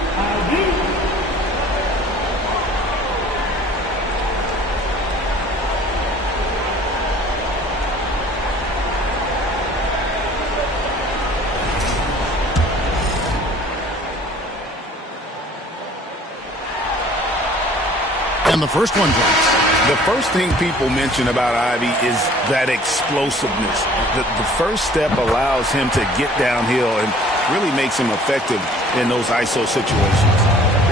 And the first one drops. The first thing people mention about Ivy is that explosiveness. The first step allows him to get downhill and really makes him effective in those ISO situations.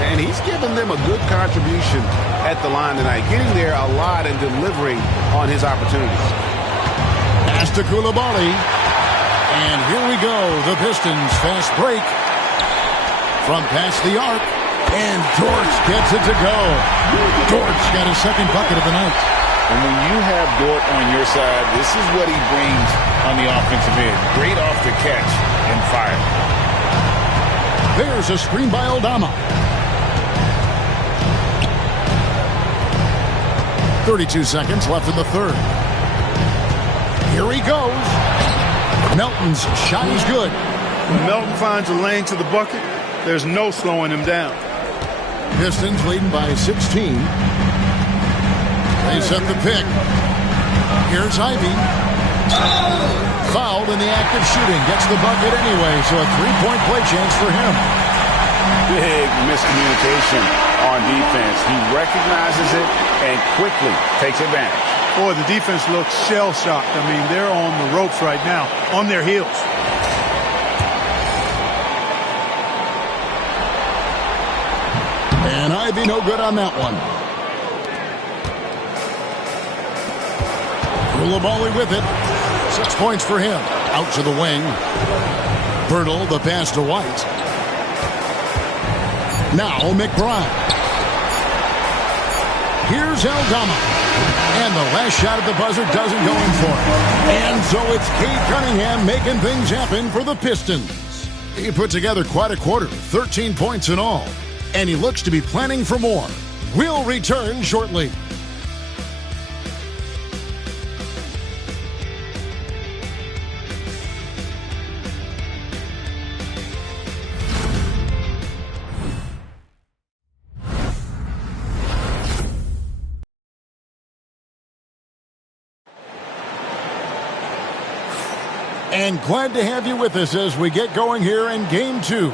And he's given them a good contribution at the line tonight, getting there a lot and delivering on his opportunities. Pass to Koulibaly. And here we go. The Pistons fast break. From past the arc. And Dortch gets it to go. Dortch got his second bucket of the night. And when you have Dort on your side, this is what he brings on the offensive end. Great off the catch and fire. There's a screen by Aldama. 32 seconds left in the third. Here he goes. Melton's shot is good. When Melton finds a lane to the bucket, there's no slowing him down. Pistons leading by 16. They set the pick. Here's Ivy. Fouled in the act of shooting. Gets the bucket anyway, so a three-point play chance for him. Big miscommunication on defense. He recognizes it and quickly takes advantage. Boy, the defense looks shell-shocked. I mean, they're on the ropes right now, on their heels. And Ivy no good on that one. Koulibaly with it. 6 points for him. Out to the wing. Birtle, the pass to White. Now McBride. Here's Aldama. And the last shot at the buzzer doesn't go in for it. And so it's Cade Cunningham making things happen for the Pistons. He put together quite a quarter. 13 points in all. And he looks to be planning for more. We'll return shortly. And glad to have you with us as we get going here in Game 2.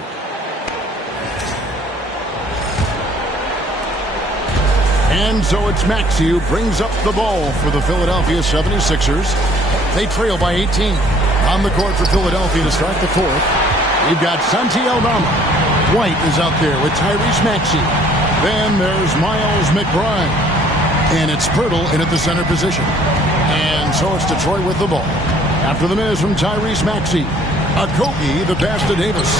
And so it's Maxey who brings up the ball for the Philadelphia 76ers. They trail by 18. On the court for Philadelphia to start the fourth. We've got Santi Aldama. White is out there with Tyrese Maxey. Then there's Miles McBride. And it's Pirtle in at the center position. And so it's Detroit with the ball. After the miss from Tyrese Maxey. Okogie, the pass to Davis.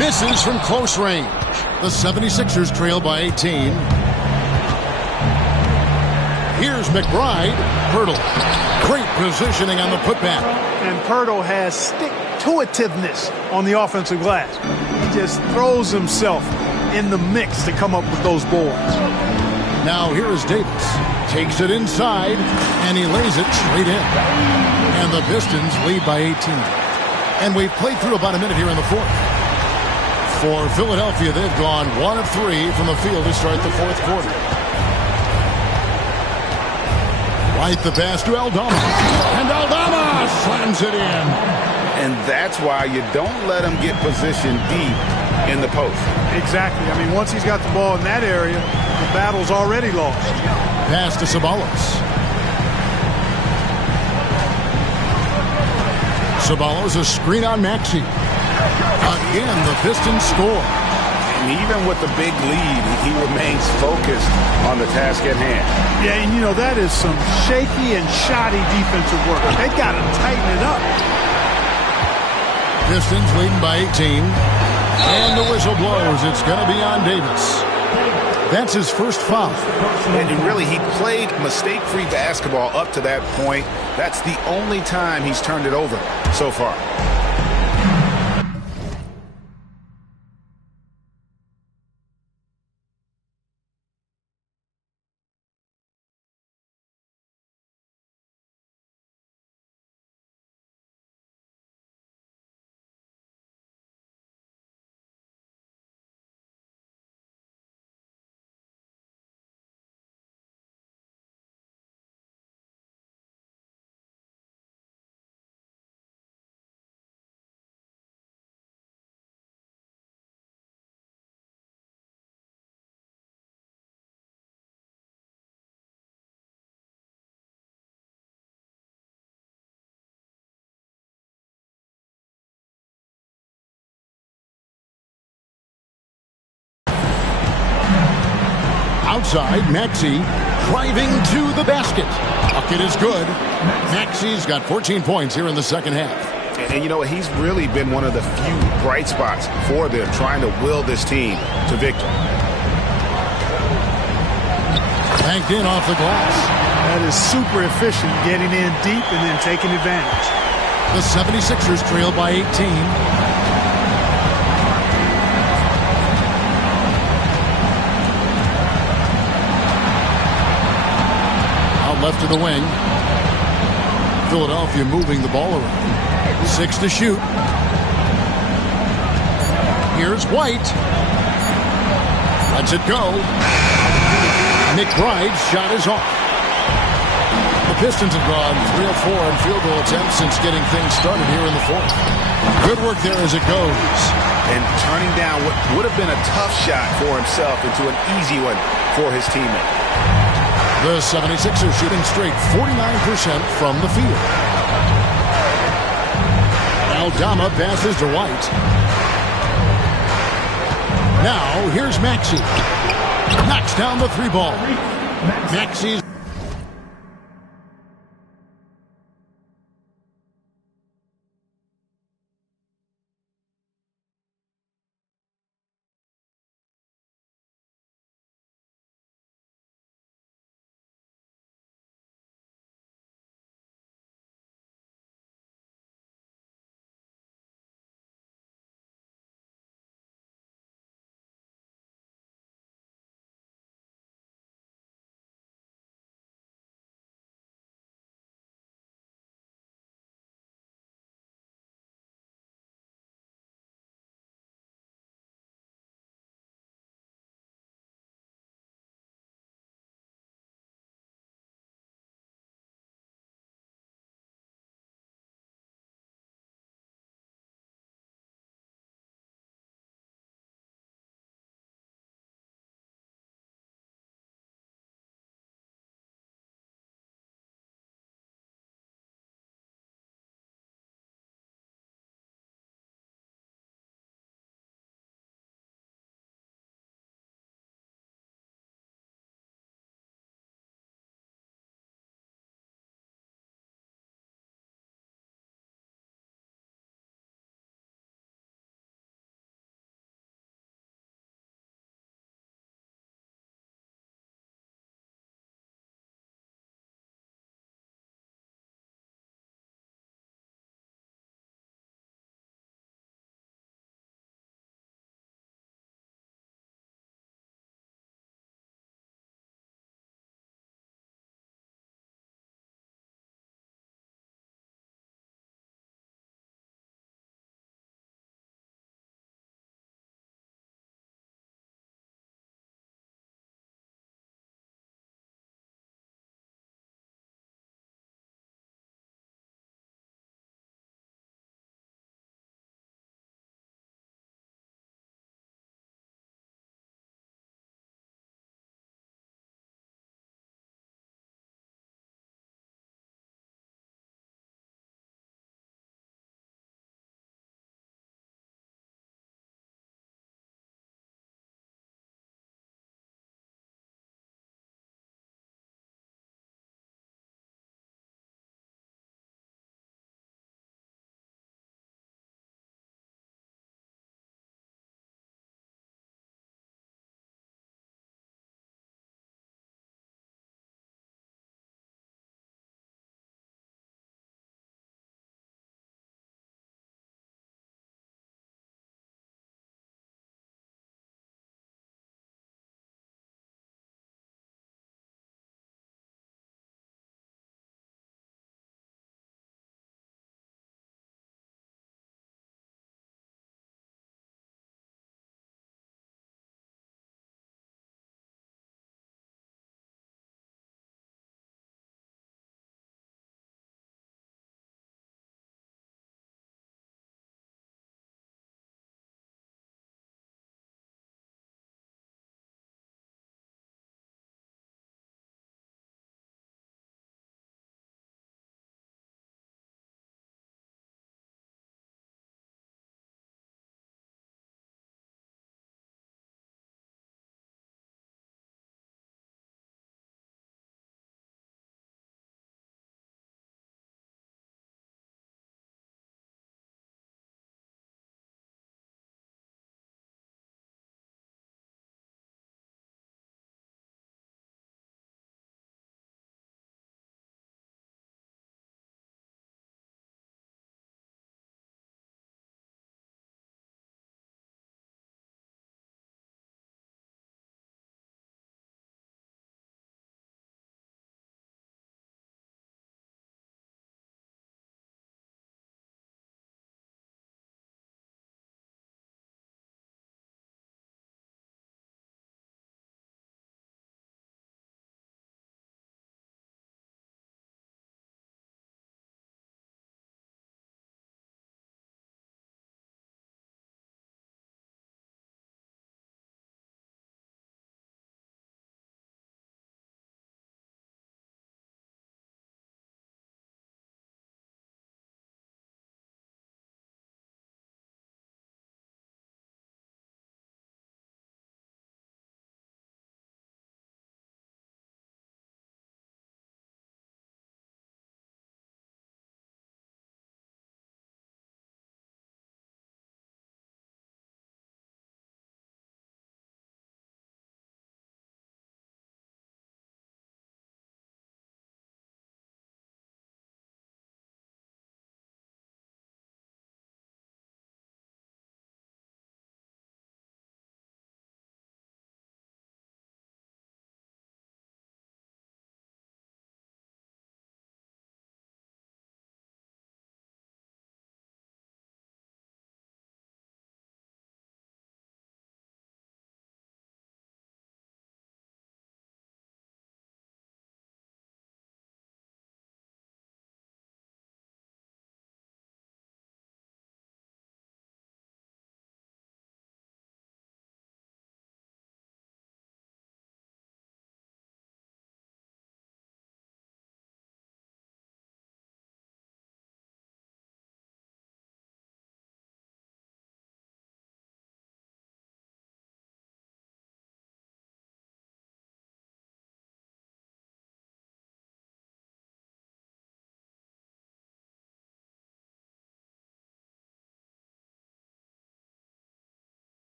Misses from close range. The 76ers trail by 18. Here's McBride. Pirtle. Great positioning on the putback. And Pirtle has stick-to-itiveness on the offensive glass. He just throws himself in the mix to come up with those boards. Now here is Davis. Takes it inside, and he lays it straight in. And the Pistons lead by 18. And we've played through about a minute here in the fourth. For Philadelphia, they've gone 1 of 3 from the field to start the fourth quarter. White the pass to Aldama. And Aldama slams it in. And that's why you don't let him get positioned deep in the post. Exactly. I mean, once he's got the ball in that area, the battle's already lost. Pass to Sabalos. Sabalos a screen on Maxey. Again, the Pistons score. And even with the big lead, he remains focused on the task at hand. Yeah, and you know, that is some shaky and shoddy defensive work. They've got to tighten it up. Pistons leading by 18. And the whistle blows. It's going to be on Davis. That's his first foul. And really, he played mistake-free basketball up to that point. That's the only time he's turned it over so far. side. Maxey driving to the basket. Bucket is good. Maxey's got 14 points here in the second half. And you know, he's really been one of the few bright spots for them, trying to will this team to victory. Banked in off the glass. That is super efficient, getting in deep and then taking advantage. The 76ers trail by 18. Out left to the wing. Philadelphia moving the ball around. 6 to shoot. Here's White. Lets it go. McBride's shot is off. The Pistons have gone 3 of 4 on field goal attempts since getting things started here in the fourth. Good work there as it goes. And turning down what would have been a tough shot for himself into an easy one for his teammate. The 76ers shooting straight 49% from the field. Aldama passes to White. Now here's Maxey. Knocks down the 3-ball. Maxey's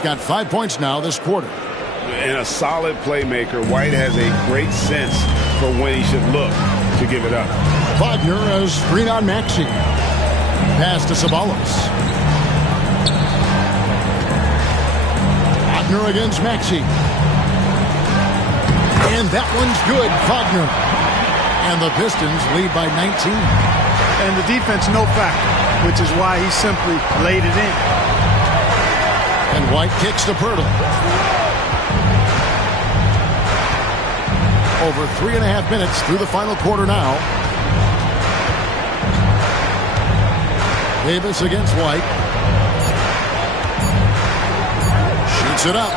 Detroit's got 5 points now this quarter. And a solid playmaker, White has a great sense for when he should look to give it up. Wagner has screen on Maxey. Pass to Ceballos. Wagner against Maxey. And that one's good, Wagner. And the Pistons lead by 19. And the defense no factor, which is why he simply laid it in. And White kicks to Pirtle. Over 3.5 minutes through the final quarter now. Davis against White. Shoots it up.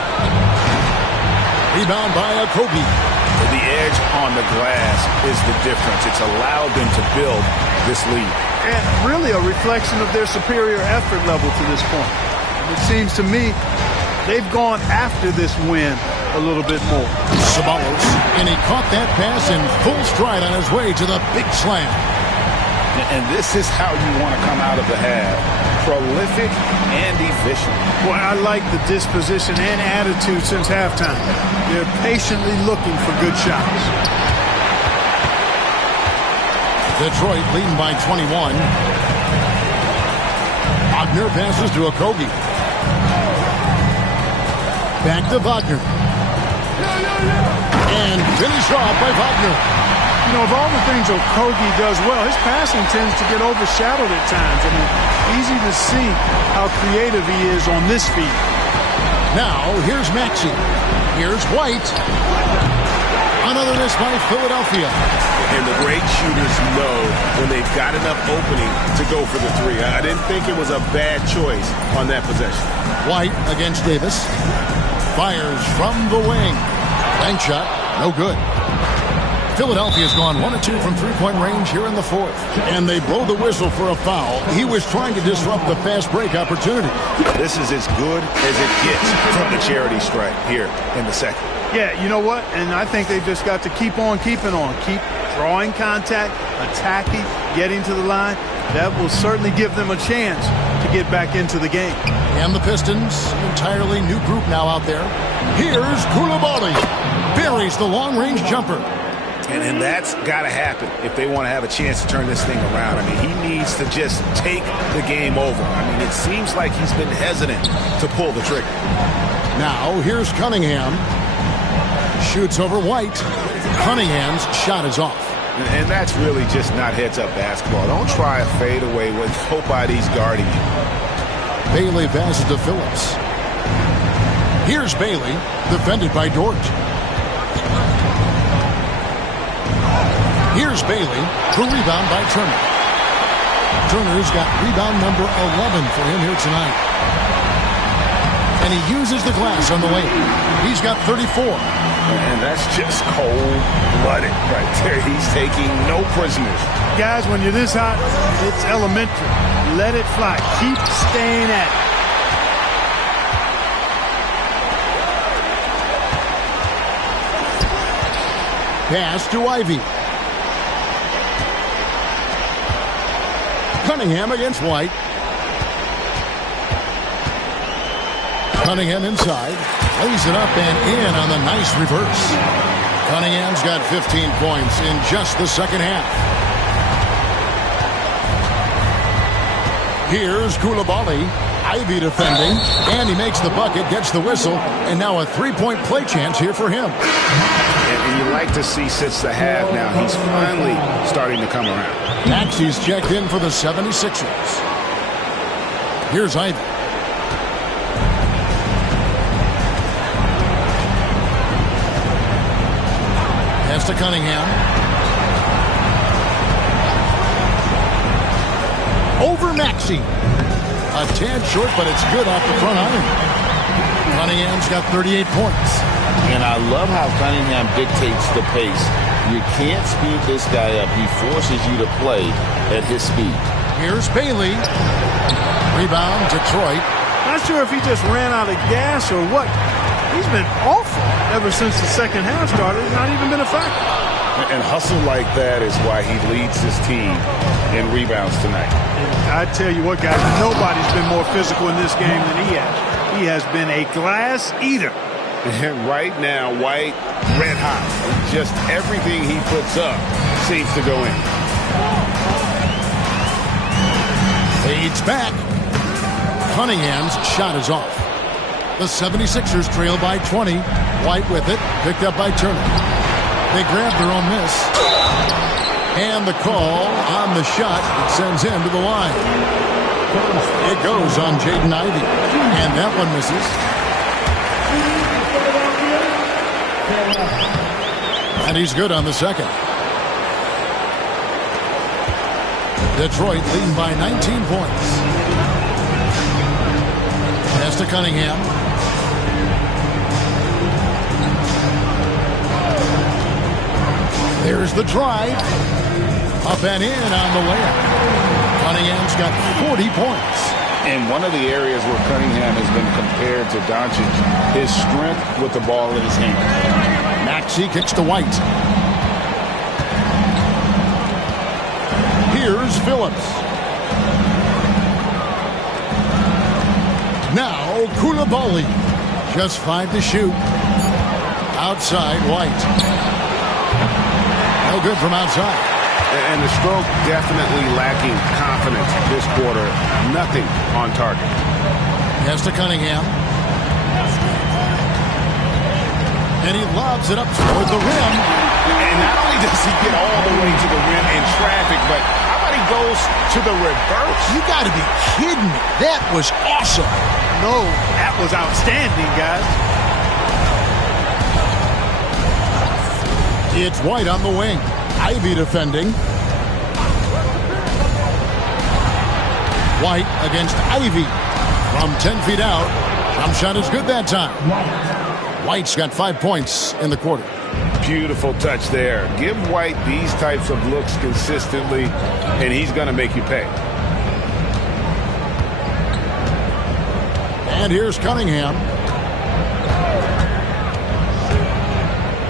Rebound by Okogie. The edge on the glass is the difference. It's allowed them to build this lead. And really a reflection of their superior effort level to this point. It seems to me they've gone after this win a little bit more. Ceballos, and he caught that pass in full stride on his way to the big slam. And this is how you want to come out of the half. Prolific and efficient. Well, I like the disposition and attitude since halftime. They're patiently looking for good shots. Detroit leading by 21. Wagner passes to Okogie. Back to Wagner. And finished off by Wagner. You know, of all the things Okogie does well, his passing tends to get overshadowed at times. I mean, easy to see how creative he is on this feed. Now, here's Maxey. Here's White. Another miss by Philadelphia. And the great shooters know when they've got enough opening to go for the three. I didn't think it was a bad choice on that possession. White against Davis. Fires from the wing. Bank shot, no good. Philadelphia's gone 1 of 2 from three-point range here in the fourth. And they blow the whistle for a foul. He was trying to disrupt the fast break opportunity. This is as good as it gets from the charity stripe here in the second. Yeah, you know what? And I think they've just got to keep on keeping on. Keep drawing contact, attacking, getting to the line. That will certainly give them a chance to get back into the game. And the Pistons, entirely new group now out there. Here's Koulibaly. Buries the long-range jumper. And that's got to happen if they want to have a chance to turn this thing around. I mean, he needs to just take the game over. I mean, it seems like he's been hesitant to pull the trigger. Now, here's Cunningham. Shoots over White. Cunningham's shot is off. And that's really just not heads-up basketball. Don't try a fadeaway when nobody's guarding you. Bailey passes to Phillips. Here's Bailey, defended by Dort. Here's Bailey, the rebound by Turner. Turner's got rebound number 11 for him here tonight. And he uses the glass on the lane. He's got 34. And that's just cold-blooded right there. He's taking no prisoners. Guys, when you're this hot, it's elementary. Let it fly. Keep staying at it. Pass to Ivy. Cunningham against White. Cunningham inside. Lays it up and in on the nice reverse. Cunningham's got 15 points in just the second half. Here's Koulibaly. Ivy defending. And he makes the bucket, gets the whistle. And now a three-point play chance here for him. And you like to see since the half now, he's finally starting to come around. Maxey's checked in for the 76ers. Here's Ivy. Pass to Cunningham. Over Maxey. A tad short, but it's good off the front iron. Cunningham's got 38 points. And I love how Cunningham dictates the pace. You can't speed this guy up. He forces you to play at his speed. Here's Bailey. Rebound, Detroit. Not sure if he just ran out of gas or what. He's been awful ever since the second half started. He's not even been a factor. And hustle like that is why he leads his team in rebounds tonight. And I tell you what, guys, nobody's been more physical in this game than he has. He has been a glass eater. And right now, White, red hot. Just everything he puts up seems to go in. Fades back. Cunningham's shot is off. The 76ers trail by 20. White with it, picked up by Turner. They grab their own miss. And the call on the shot that sends him to the line. It goes on Jaden Ivey. And that one misses. And he's good on the second. Detroit leading by 19 points. Pass to Cunningham. There's the drive. Up and in on the layup. Cunningham's got 40 points. And one of the areas where Cunningham has been compared to Doncic, his strength with the ball in his hand. Maxey kicks to White. Here's Phillips. Now Koulibaly. Just 5 to shoot. Outside White. No good from outside. And the stroke definitely lacking confidence this quarter. Nothing on target. Pass to Cunningham. And he lobs it up toward the rim. And not only does he get all the way to the rim in traffic, but how about he goes to the reverse? You got to be kidding me. That was awesome. No, that was outstanding, guys. It's White on the wing. Ivy defending. White against Ivy. From 10 feet out. Jump shot is good that time. White's got 5 points in the quarter. Beautiful touch there. Give White these types of looks consistently, and he's going to make you pay. And here's Cunningham.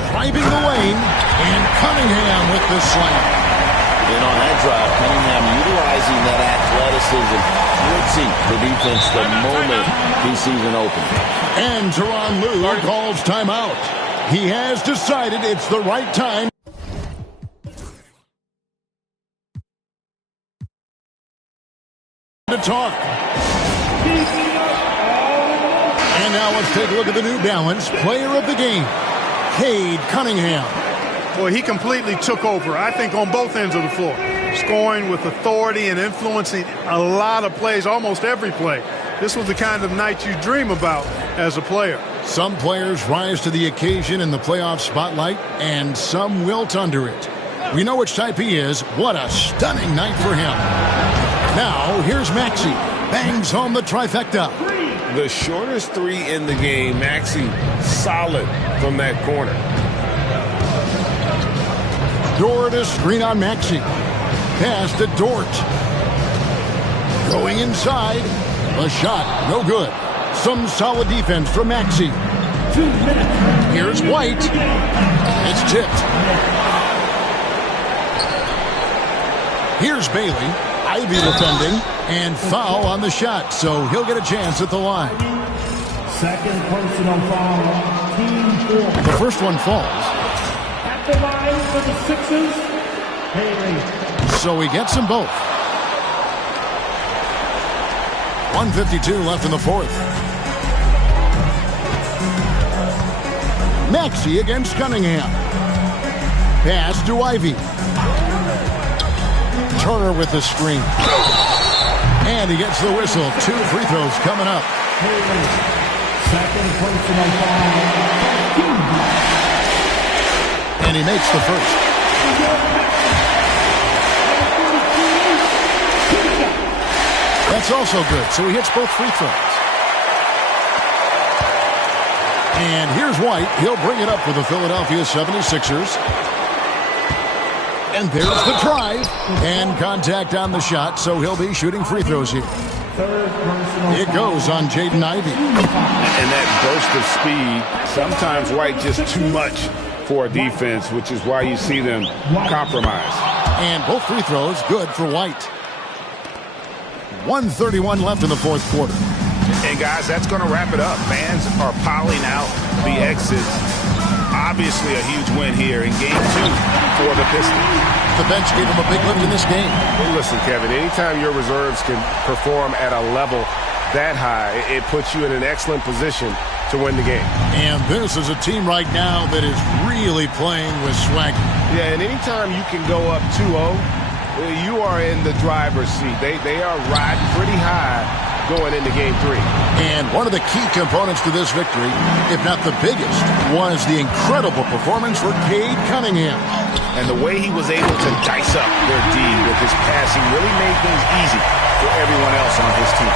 Driving the lane, and Cunningham with the slam. And on that drive, Cunningham utilizing that athleticism, blitzing the defense the moment he sees an opening. And Tyronn Lue calls timeout. He has decided it's the right time to talk. And now let's take a look at the New Balance player of the game, Cade Cunningham. Boy, he completely took over, I think, on both ends of the floor. Scoring with authority and influencing a lot of plays, almost every play. This was the kind of night you dream about as a player. Some players rise to the occasion in the playoff spotlight, and some wilt under it. We know which type he is. What a stunning night for him. Now, here's Maxey. Bangs home the trifecta. The shortest three in the game. Maxey solid from that corner. Dort a screen on Maxey. Pass to Dort. Going inside. A shot, no good. Some solid defense from Maxey. 2 minutes. Here's White. It's tipped. Here's Bailey. Ivy defending. And foul on the shot, so he'll get a chance at the line. Second personal foul. Team 4. The first one falls. At the line for the Sixers, Bailey. So he gets them both. 1:52 left in the fourth. Maxey against Cunningham. Pass to Ivy. Turner with the screen. And he gets the whistle. 2 free throws coming up. Second personal foul. And he makes the first. That's also good. So he hits both free throws. And here's White. He'll bring it up for the Philadelphia 76ers. And there's the drive. And contact on the shot, so he'll be shooting free throws here. It goes on Jaden Ivey. And that burst of speed, sometimes White just too much for a defense, which is why you see them compromise. And both free throws good for White. 1:31 left in the fourth quarter. And, guys, that's going to wrap it up. Fans are piling out the exits. Obviously a huge win here in Game 2 for the Pistons. The bench gave them a big lift in this game. Well, listen, Kevin, anytime your reserves can perform at a level that high, it puts you in an excellent position to win the game. And this is a team right now that is really playing with swagger. Yeah, and anytime you can go up 2-0, you are in the driver's seat. They are riding pretty high going into Game 3. And one of the key components to this victory, if not the biggest, was the incredible performance for Cade Cunningham. And the way he was able to dice up their D with his passing really made things easy for everyone else on his team.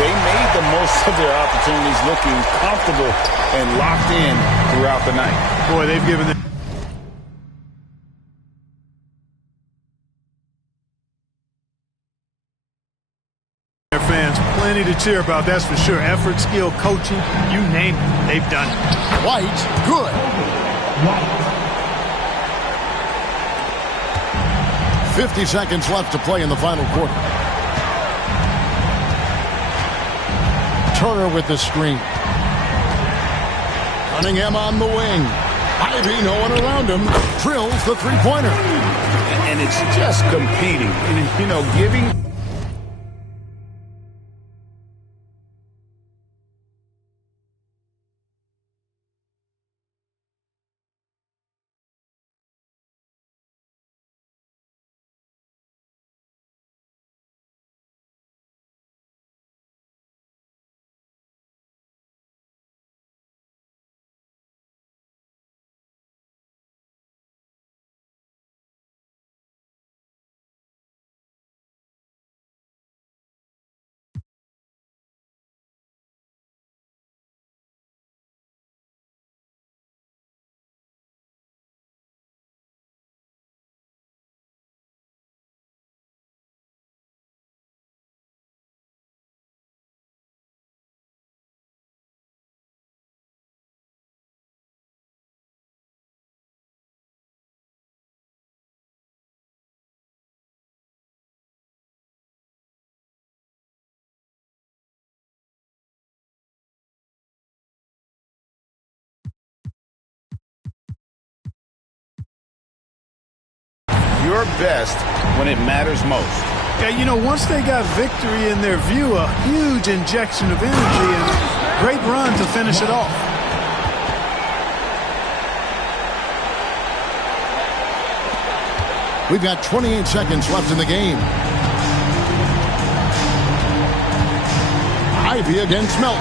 They made the most of their opportunities, looking comfortable and locked in throughout the night. Boy, they've given them their fans plenty to cheer about, that's for sure. Effort, skill, coaching, you name it, they've done it. White, good. 50 seconds left to play in the final quarter. Turner with the screen. Cunningham on the wing. Ivy, no one around him. Drills the three-pointer. And it's just competing. You know, giving... your best when it matters most. Yeah, you know, once they got victory in their view, a huge injection of energy and great run to finish it off. We've got 28 seconds left in the game. Ivy against Melton.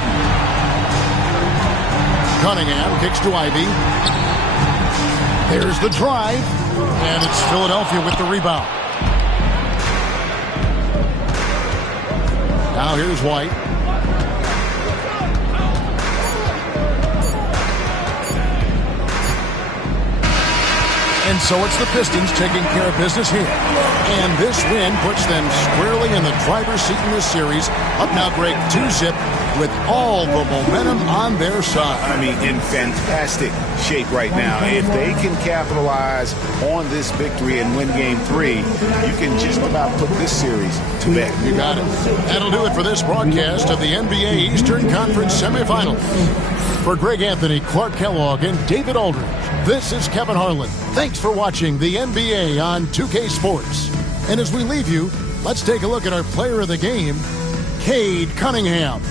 Cunningham kicks to Ivy. There's the drive. And it's Philadelphia with the rebound. Now here's White. And so it's the Pistons taking care of business here. And this win puts them squarely in the driver's seat in this series. Up now, Greg, 2-zip with all the momentum on their side. I mean, in fantastic shape right now. If they can capitalize on this victory and win Game 3, you can just about put this series to bed. You got it. That'll do it for this broadcast of the NBA Eastern Conference Semifinals. For Greg Anthony, Clark Kellogg, and David Aldridge, this is Kevin Harlan. Thanks for watching the NBA on 2K Sports. And as we leave you, let's take a look at our player of the game, Cade Cunningham.